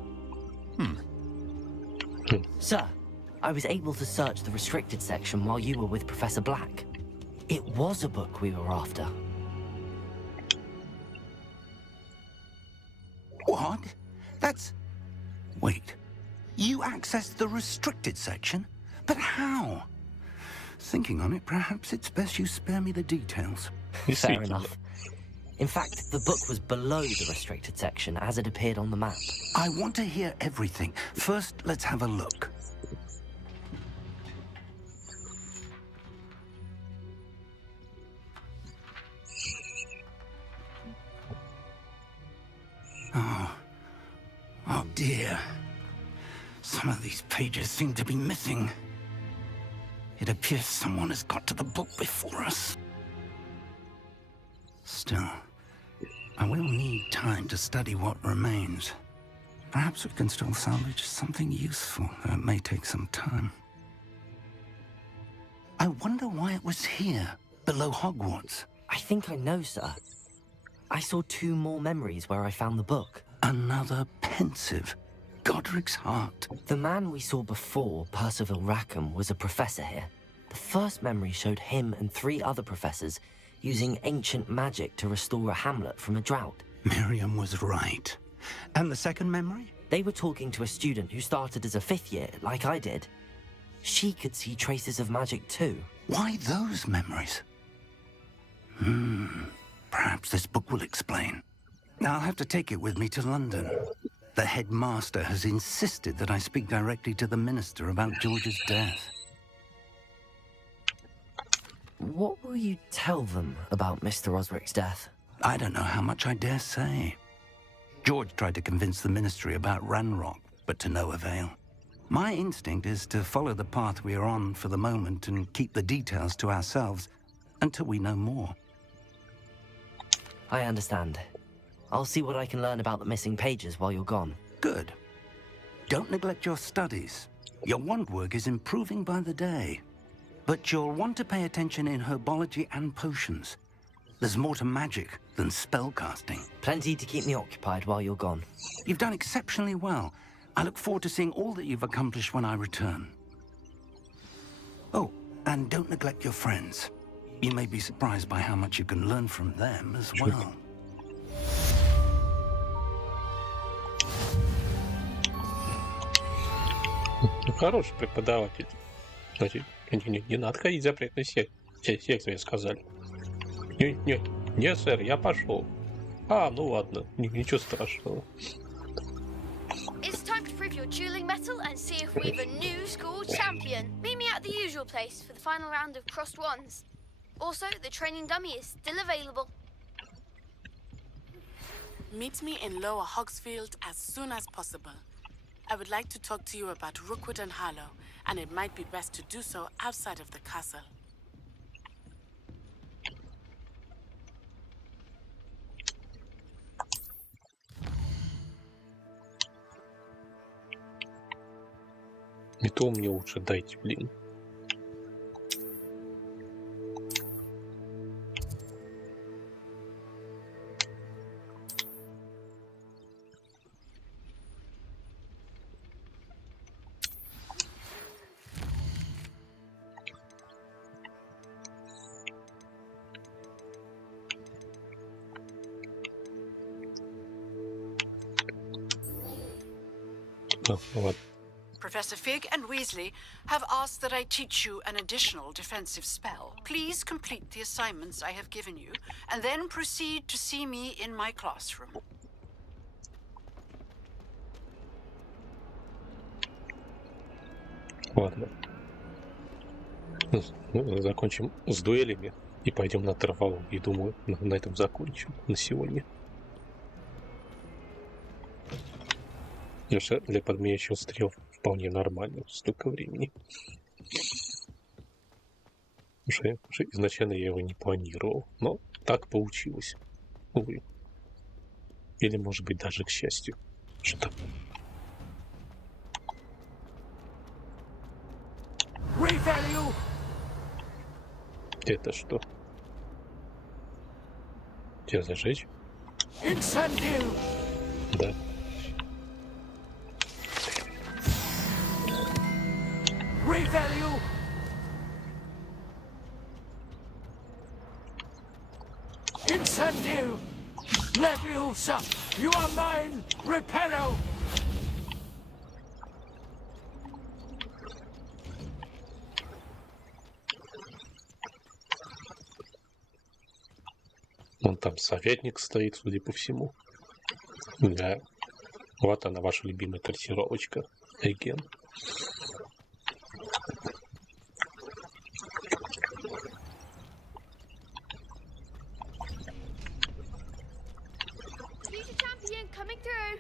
Sir, I was able to search the restricted section while you were with Professor Black. It was a book we were after. What? That's... Wait. You accessed the restricted section? But how? Thinking on it, perhaps it's best you spare me the details. Fair enough. In fact, the book was below the restricted section as it appeared on the map. I want to hear everything. First, let's have a look. Oh dear. Some of these pages seem to be missing. It appears someone has got to the book before us. Still, I will need time to study what remains. Perhaps we can still salvage something useful, though it may take some time. I wonder why it was here, below Hogwarts. I think I know, sir. I saw 2 more memories where I found the book. Another pensive. Godric's heart. The man we saw before, Percival Rackham, was a professor here. The first memory showed him and 3 other professors using ancient magic to restore a hamlet from a drought. Miriam was right. And the second memory? They were talking to a student who started as a 5th year, like I did. She could see traces of magic too. Why those memories? Perhaps this book will explain. I'll have to take it with me to London. The headmaster has insisted that I speak directly to the minister about George's death. What will you tell them about Mr. Osric's death? I don't know how much I dare say. George tried to convince the ministry about Ranrock, but to no avail. My instinct is to follow the path we are on for the moment and keep the details to ourselves until we know more. I understand. I'll see what I can learn about the missing pages while you're gone. Good. Don't neglect your studies. Your wand work is improving by the day. But you'll want to pay attention in herbology and potions. There's more to magic than spellcasting. Plenty to keep me occupied while you're gone. You've done exceptionally well. I look forward to seeing all that you've accomplished when I return. Oh, and don't neglect your friends. You may be surprised by how much you can learn from them as well. Хороший преподаватель. Значит, не надо ходить в запретную секцию, сказали. Не, сэр, я пошел. Ну ладно, ничего страшного. It's time to prove your dueling mettle and see if we've a new school champion. Meet me at the usual place for the final round of crossed wands. Also, the training dummy is still available. Meet me in Lower Hogsfield as soon as possible. I would like to talk to you about Rookwood and Harlow, and it might be best to do so outside of the castle. Метлу мне лучше дайте, блин. Вот. Professor Fig and Weasley have asked that I teach you an additional defensive spell. Please complete the assignments I have given you, and then proceed to see me in my classroom. Ладно. Закончим с дуэлями и пойдем на траволог. И думаю, на этом закончим на сегодня. Для подменяющего стрел вполне нормально, столько времени. Уже изначально я его не планировал, но так получилось. Увы. Или, может быть, даже к счастью. Что? Это что? Тебя зажечь? Да. Revalue! Incendio! Leviosa! You are mine! Repello! Вон там советник стоит, судя по всему. Да. Вот она, ваша любимая трассировочка. Эген. Future champion coming through.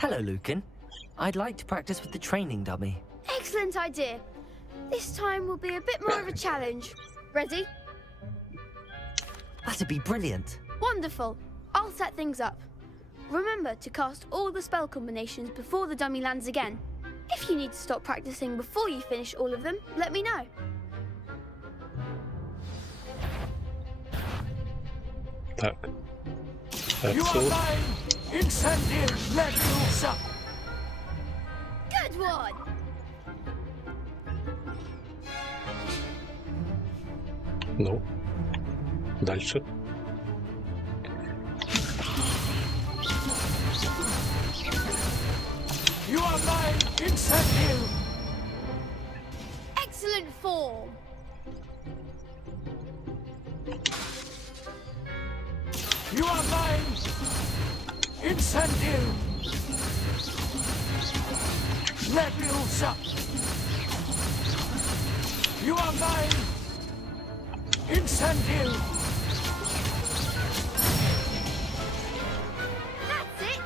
Hello, Lucan. I'd like to practice with the training dummy. Excellent idea. This time will be a bit more of a challenge. Ready? That'd be brilliant. Wonderful. I'll set things up. Remember to cast all the spell combinations before the dummy lands again. If you need to stop practicing before you finish all of them, let me know. Так. You are mine! Incendio! Leviosa! Good one! Ну, дальше. You are mine! Incendio! Excellent form! You are mine! Incendio! Leviosa! You are mine! Incendio! That's it!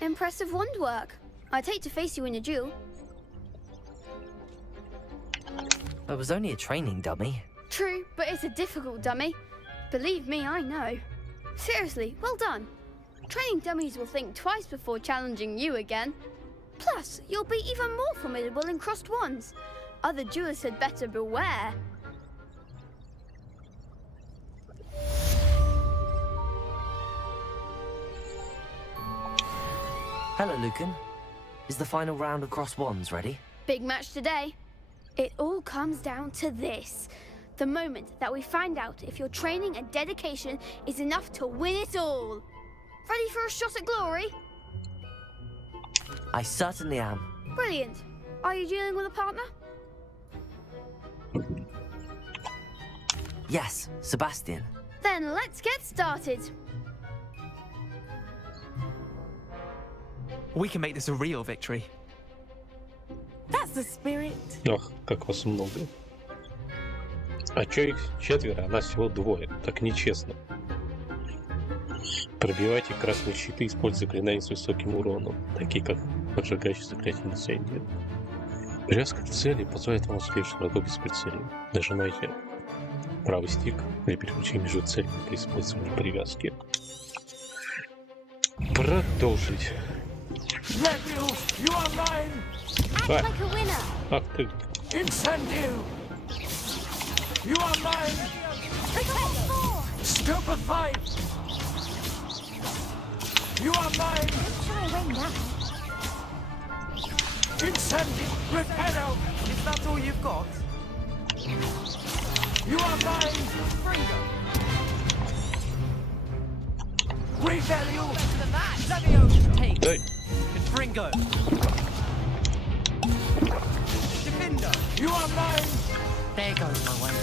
Impressive wand work. I'd hate to face you in a duel. It was only a training dummy. True, but it's a difficult dummy. Believe me, I know. Seriously, well done. Training dummies will think twice before challenging you again. Plus, you'll be even more formidable in crossed wands. Other duelists had better beware. Hello, Lucan. Is the final round of cross wands ready? Big match today. It all comes down to this. The moment that we find out if your training and dedication is enough to win it all. Ready for a shot at glory? I certainly am. Brilliant. Are you dealing with a partner? Yes, Sebastian. Then let's get started. We can make this a real victory. That's the spirit. Ох, как вас много. А чё их четверо, а нас всего двое? Так нечестно. Пробивайте красные щиты, используя заклинания с высоким уроном, такие как поджигающее заклятие инцендия. Привязка к цели позволяет вам услышать врагов без прицела. Нажимайте правый стик для переключения между целями при использовании привязки. Продолжить. Act like a winner. Ах ты. Incendio! You are mine! Stupefied! You are mine! Incendio! Repello! Is that all you've got? You are mine! Revalue! Take! Дай! Confringo! Defender! You are mine! There goes my way.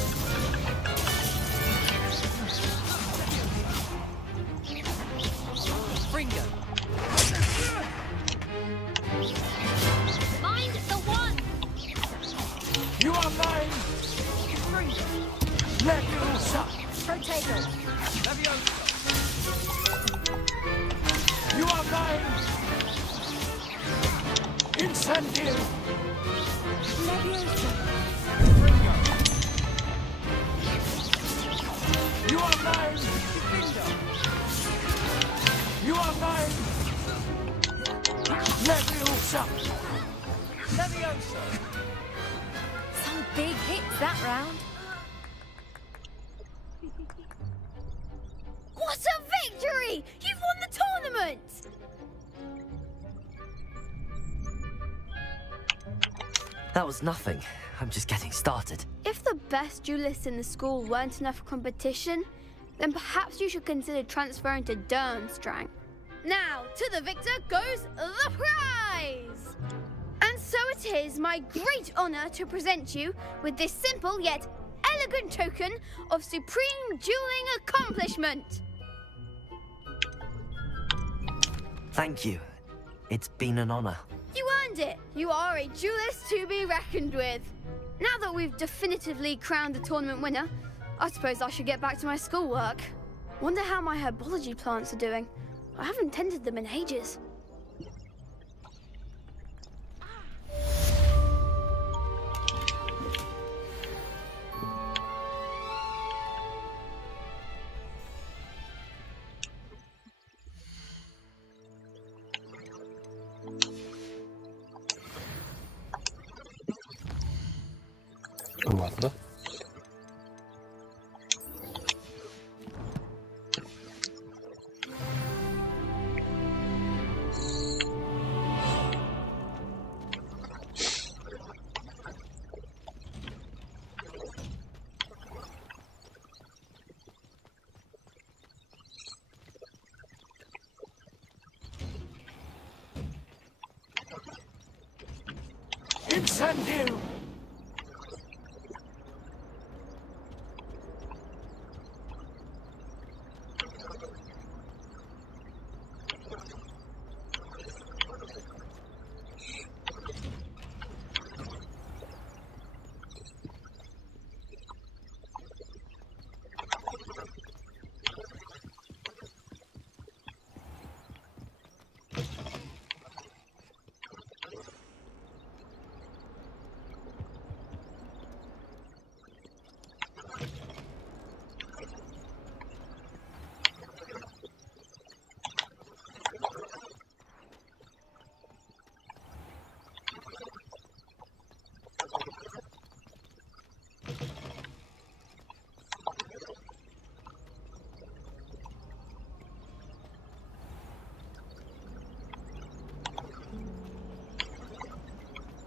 Fringo! Mind the one. You are mine! Leviosa! Protego. Leviosa! You are mine! Incendio! Leviosa. You are mine! You are mine! Leviosa! Leviosa! Some big hits that round. What a victory! You've won the tournament! That was nothing. I'm just getting started. If the best duelists in the school weren't enough for competition, then perhaps you should consider transferring to Durmstrang. Now, to the victor goes the prize! And so it is my great honor to present you with this simple yet elegant token of supreme dueling accomplishment. Thank you. It's been an honor. You earned it. You are a duelist to be reckoned with. Now that we've definitively crowned the tournament winner, I suppose I should get back to my schoolwork. Wonder how my herbology plants are doing. I haven't tended them in ages. Ладно. Incendio!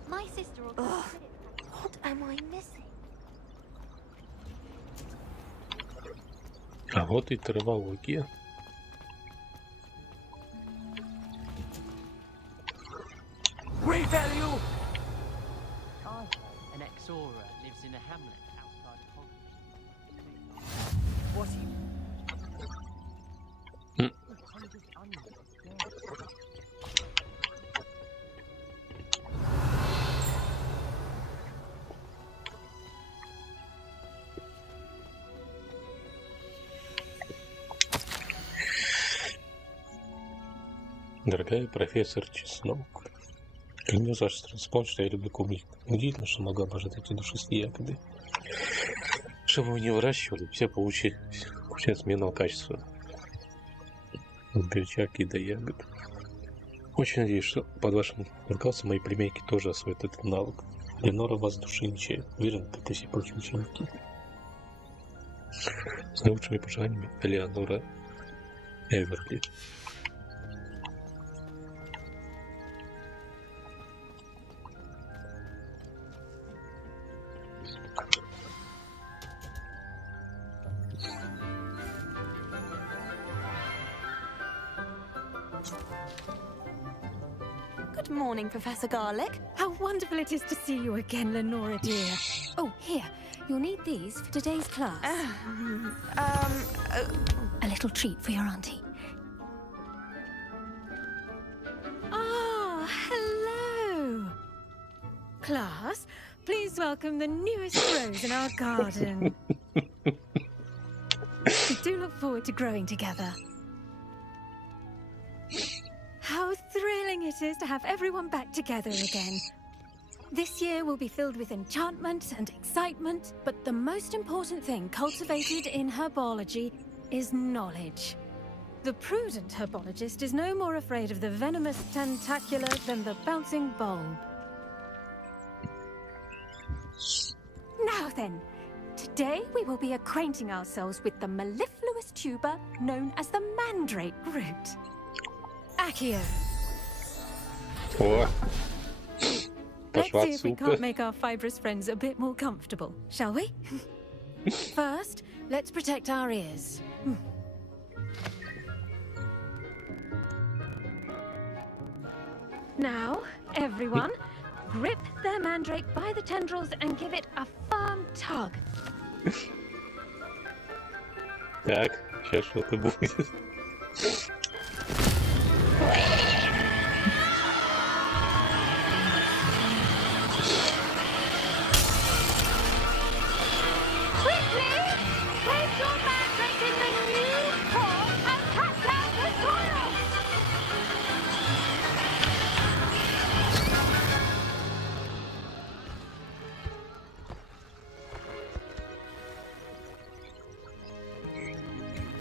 My sister will consider it. What am I missing? А вот и травология. We value! An ex-aura lives in a hamlet outside of Hogwarts. What are you... Дорогая профессор Чеснок, клянусь ваш спонж, что я люблю клубнику. Удивительно, что могу обожать эти душистые ягоды. Чтобы вы не выращивали, все получают сменного качества. От горчаки до ягод. Очень надеюсь, что под вашим руководством мои племянники тоже освоят этот навык. Ленора вас души не чает. Уверен, как и все прочие ученики. С наилучшими пожеланиями, Элеонора Эверли. Good morning, Professor Garlick. How wonderful it is to see you again, Lenora dear. Oh, here. You'll need these for today's class. A little treat for your auntie. Ah, hello. Class, please welcome the newest rose in our garden. We do look forward to growing together. How thrilling it is to have everyone back together again. This year will be filled with enchantment and excitement, but the most important thing cultivated in herbology is knowledge. The prudent herbologist is no more afraid of the venomous tentacular than the bouncing bulb. Now then, today we will be acquainting ourselves with the mellifluous tuber known as the mandrake root. Accio. О, пошла see if we отсюда. can't make our fibrous friends a bit more comfortable, shall we? First, let's protect our ears. Now, everyone, grip their mandrake by the tendrils and give it a firm tug. Так, сейчас что-то будет. Quickly, place your mandrake in the new core and cast out the soil.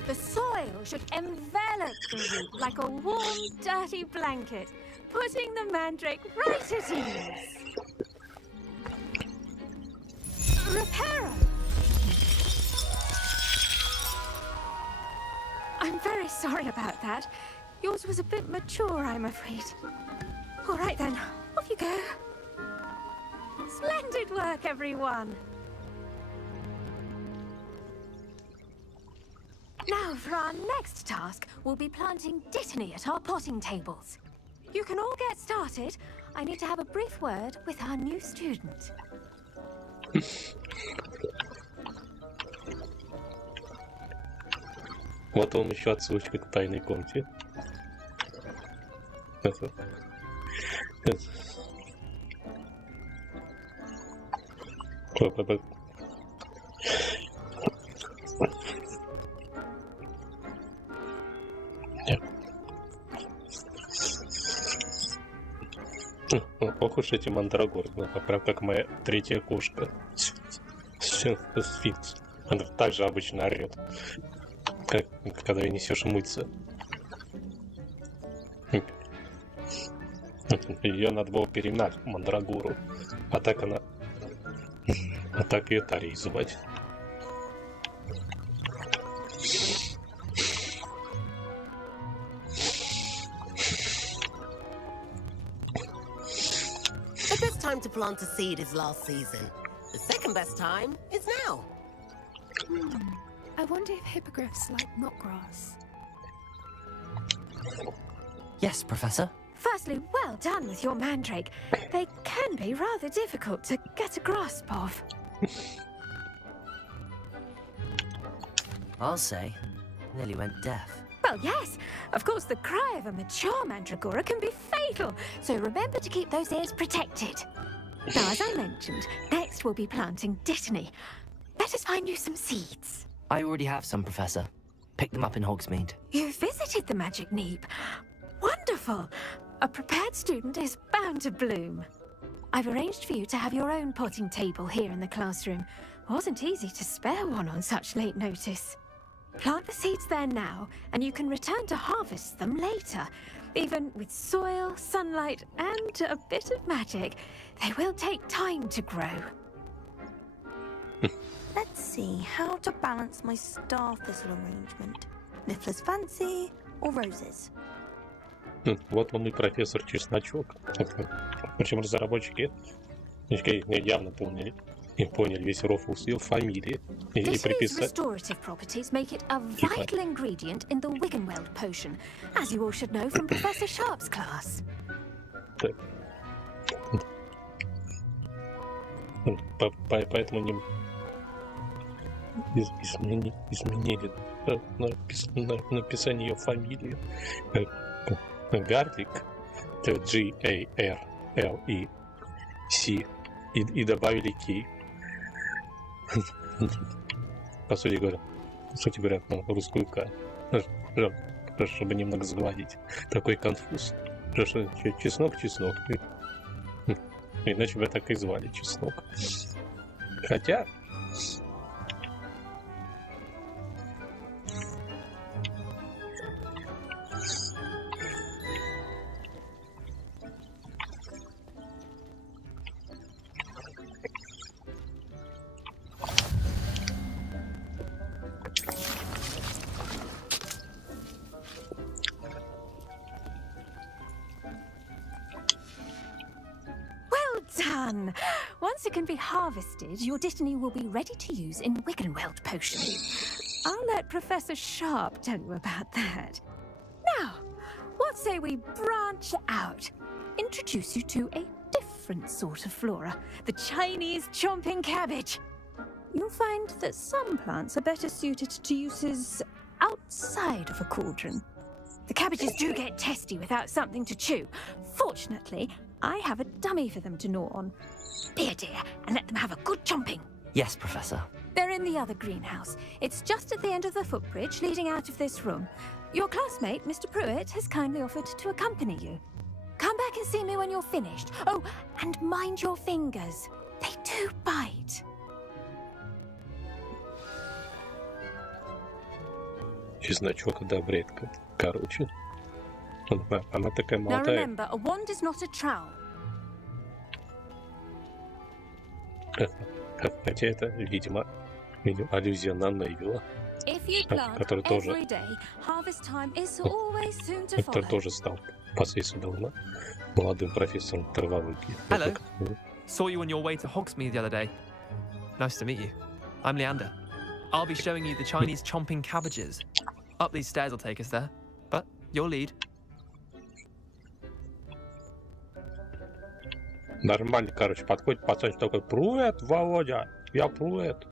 The soil should envelop the root like a warm, dirty blanket, putting the mandrake right at ease. Reparo! I'm very sorry about that. Yours was a bit mature, I'm afraid. All right then, off you go. Splendid work, everyone. Now, for our next task, we'll be planting dittany at our potting tables. You can all get started. I need to have a brief word with our new student. Вот он еще отсылочка к тайной комнате. Это. Ох уж эти мандрагоры, прям как моя третья кошка. Сфинкс. Она также обычно орет, как когда ее несешь мыться. Ее надо было перегнать, мандрагору. А так она... А так ее Тарей звать. The best time to plant a seed is last season. The second best time is now. I wonder if hippogriffs like knotgrass. Yes, Professor. Firstly, well done with your mandrake. They can be rather difficult to get a grasp of. I'll say. Nearly went deaf. Well, yes. Of course, the cry of a mature mandragora can be fatal, so remember to keep those ears protected. Now, as I mentioned, next we'll be planting dittany. Let us find you some seeds. I already have some, Professor. Picked them up in Hogsmeade. You visited the Magic Neep. Wonderful. A prepared student is bound to bloom. I've arranged for you to have your own potting table here in the classroom. Wasn't easy to spare one on such late notice. Plant the seeds there now, and you can return to harvest them later. Even with soil, sunlight, and a bit of magic, they will take time to grow. Let's see how to balance my star thistle arrangement. Niffler's fancy or roses? Вот он и профессор Чесночок. Причем разработчики явно поняли. И поняли весь рофл с ее фамилией. И Dittany's restorative properties make it a vital ingredient in the Wiggenweld potion, as you all should know from Professor Sharp's class. Поэтому они изменили написание ее фамилии. Гарлик, G-A-R-L-E-C, и добавили K. По сути говоря, русскую К. Чтобы немного сгладить такой конфуз. Чеснок. Иначе бы так и звали чеснок. Хотя... fun. Once it can be harvested, your Dittany will be ready to use in Wiggenweld potion. I'll let Professor Sharp tell you about that. Now, what say we branch out? Introduce you to a different sort of flora, the Chinese chomping cabbage. You'll find that some plants are better suited to uses outside of a cauldron. The cabbages do get testy without something to chew. Fortunately, I have a dummy for them to gnaw on. Be a dear and let them have a good chomping. Yes, Professor. They're in the other greenhouse. It's just at the end of the footbridge leading out of this room. Your classmate, Mr. Pruitt, has kindly offered to accompany you. Come back and see me when you're finished. Oh, and mind your fingers. They do bite. И значок одобряет. Короче. Она такая Now молодая. remember, a wand is not a trowel. Хотя это, видимо, аллюзия на Невилла, If you plant который тоже, every day, harvest time is always soon to который follow. тоже стал впоследствии довольно молодым профессором травологии. Hello. Saw you on your way to Hogsmeade the other day. Nice to meet you. I'm Leander. I'll be showing you the Chinese chomping cabbages. Up these stairs will take us there. But your lead. Нормально, короче, подходит пацанчик такой: «Привет, Володя, я Пруэт».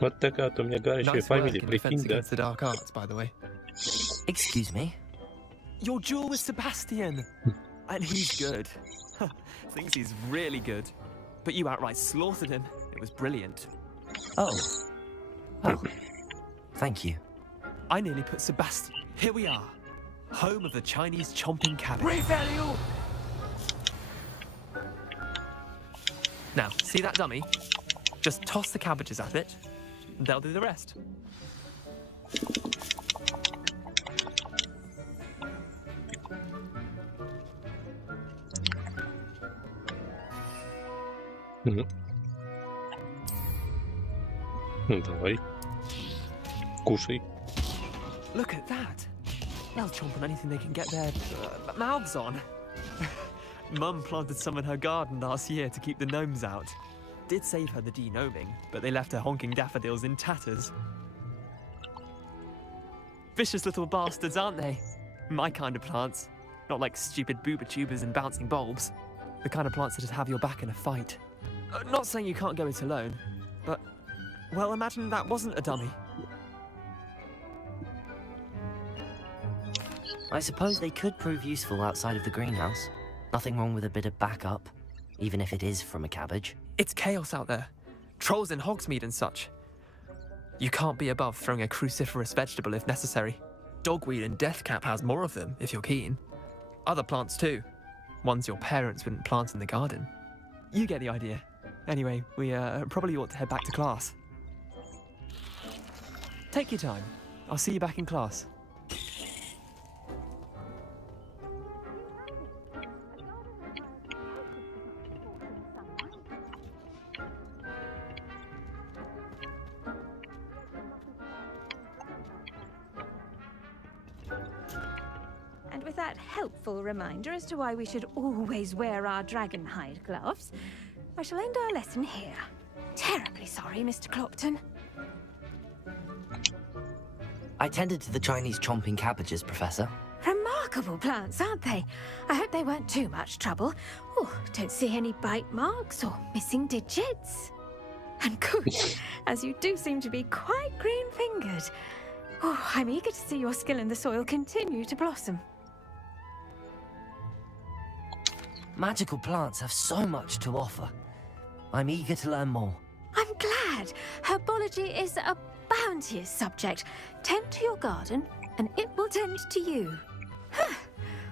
Вот такая вот у меня горячая Nice фамилия, work in прикинь, defense да? against the dark arts, by the way. Excuse me? Your duel with Sebastian. And he's good. Thinks he's really good. But you outright slaughtered him. It was brilliant. Oh. Oh. Thank you. I nearly put Sebastian... Here we are. Home of the Chinese chomping cabbage. Great value! Now, see that dummy? Just toss the cabbages at it, and they'll do the rest. Ну, давай. Кушай. Look at that. They'll chomp on anything they can get their mouths on. Mum planted some in her garden last year to keep the gnomes out. Did save her the de-gnoming, but they left her honking daffodils in tatters. Vicious little bastards, aren't they? My kind of plants. Not like stupid booba tubers and bouncing bulbs. The kind of plants that just have your back in a fight. Not saying you can't go it alone, but... Well, imagine that wasn't a dummy. I suppose they could prove useful outside of the greenhouse. Nothing wrong with a bit of backup, even if it is from a cabbage. It's chaos out there. Trolls in Hogsmeade and such. You can't be above throwing a cruciferous vegetable if necessary. Dogweed and deathcap has more of them, if you're keen. Other plants too. Ones your parents wouldn't plant in the garden. You get the idea. Anyway, we probably ought to head back to class. Take your time. I'll see you back in class. And with that helpful reminder as to why we should always wear our dragon hide gloves, I shall end our lesson here. Terribly sorry, Mr. Clopton. I tended to the Chinese chomping cabbages, Professor. Remarkable plants, aren't they? I hope they weren't too much trouble. Oh, don't see any bite marks or missing digits. And good, as you do seem to be quite green-fingered. Oh, I'm eager to see your skill in the soil continue to blossom. Magical plants have so much to offer. I'm eager to learn more. I'm glad. Herbology is a bounteous subject. Tend to your garden, and it will tend to you.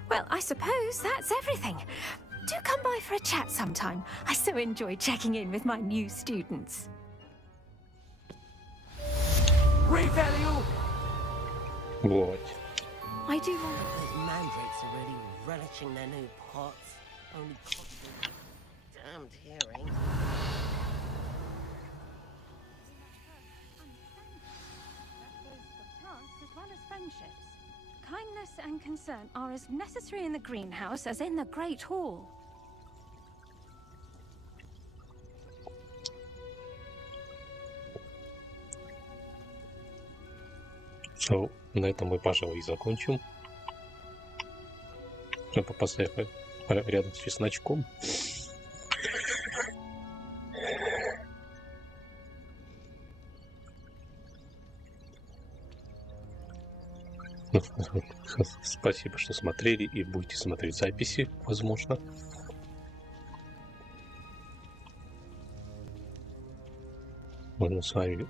Well, I suppose that's everything. Do come by for a chat sometime. I so enjoy checking in with my new students. Great value! Вот. I do Those mandrakes are really relishing their new pots. Only damned hearing. Plants as well as friendships. kindness and concern are as necessary in the greenhouse as in the Great Hall. So, на этом мы, пожалуй, и закончим. Я поставлю рядом с чесночком. Спасибо, что смотрели и будете смотреть записи, возможно. Мы с вами.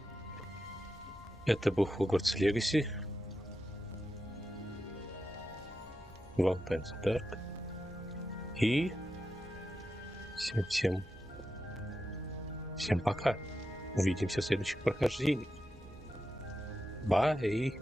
Это был Hogwarts Legacy. Valentine's Dark. И всем пока. Увидимся в следующих прохождениях. Bye.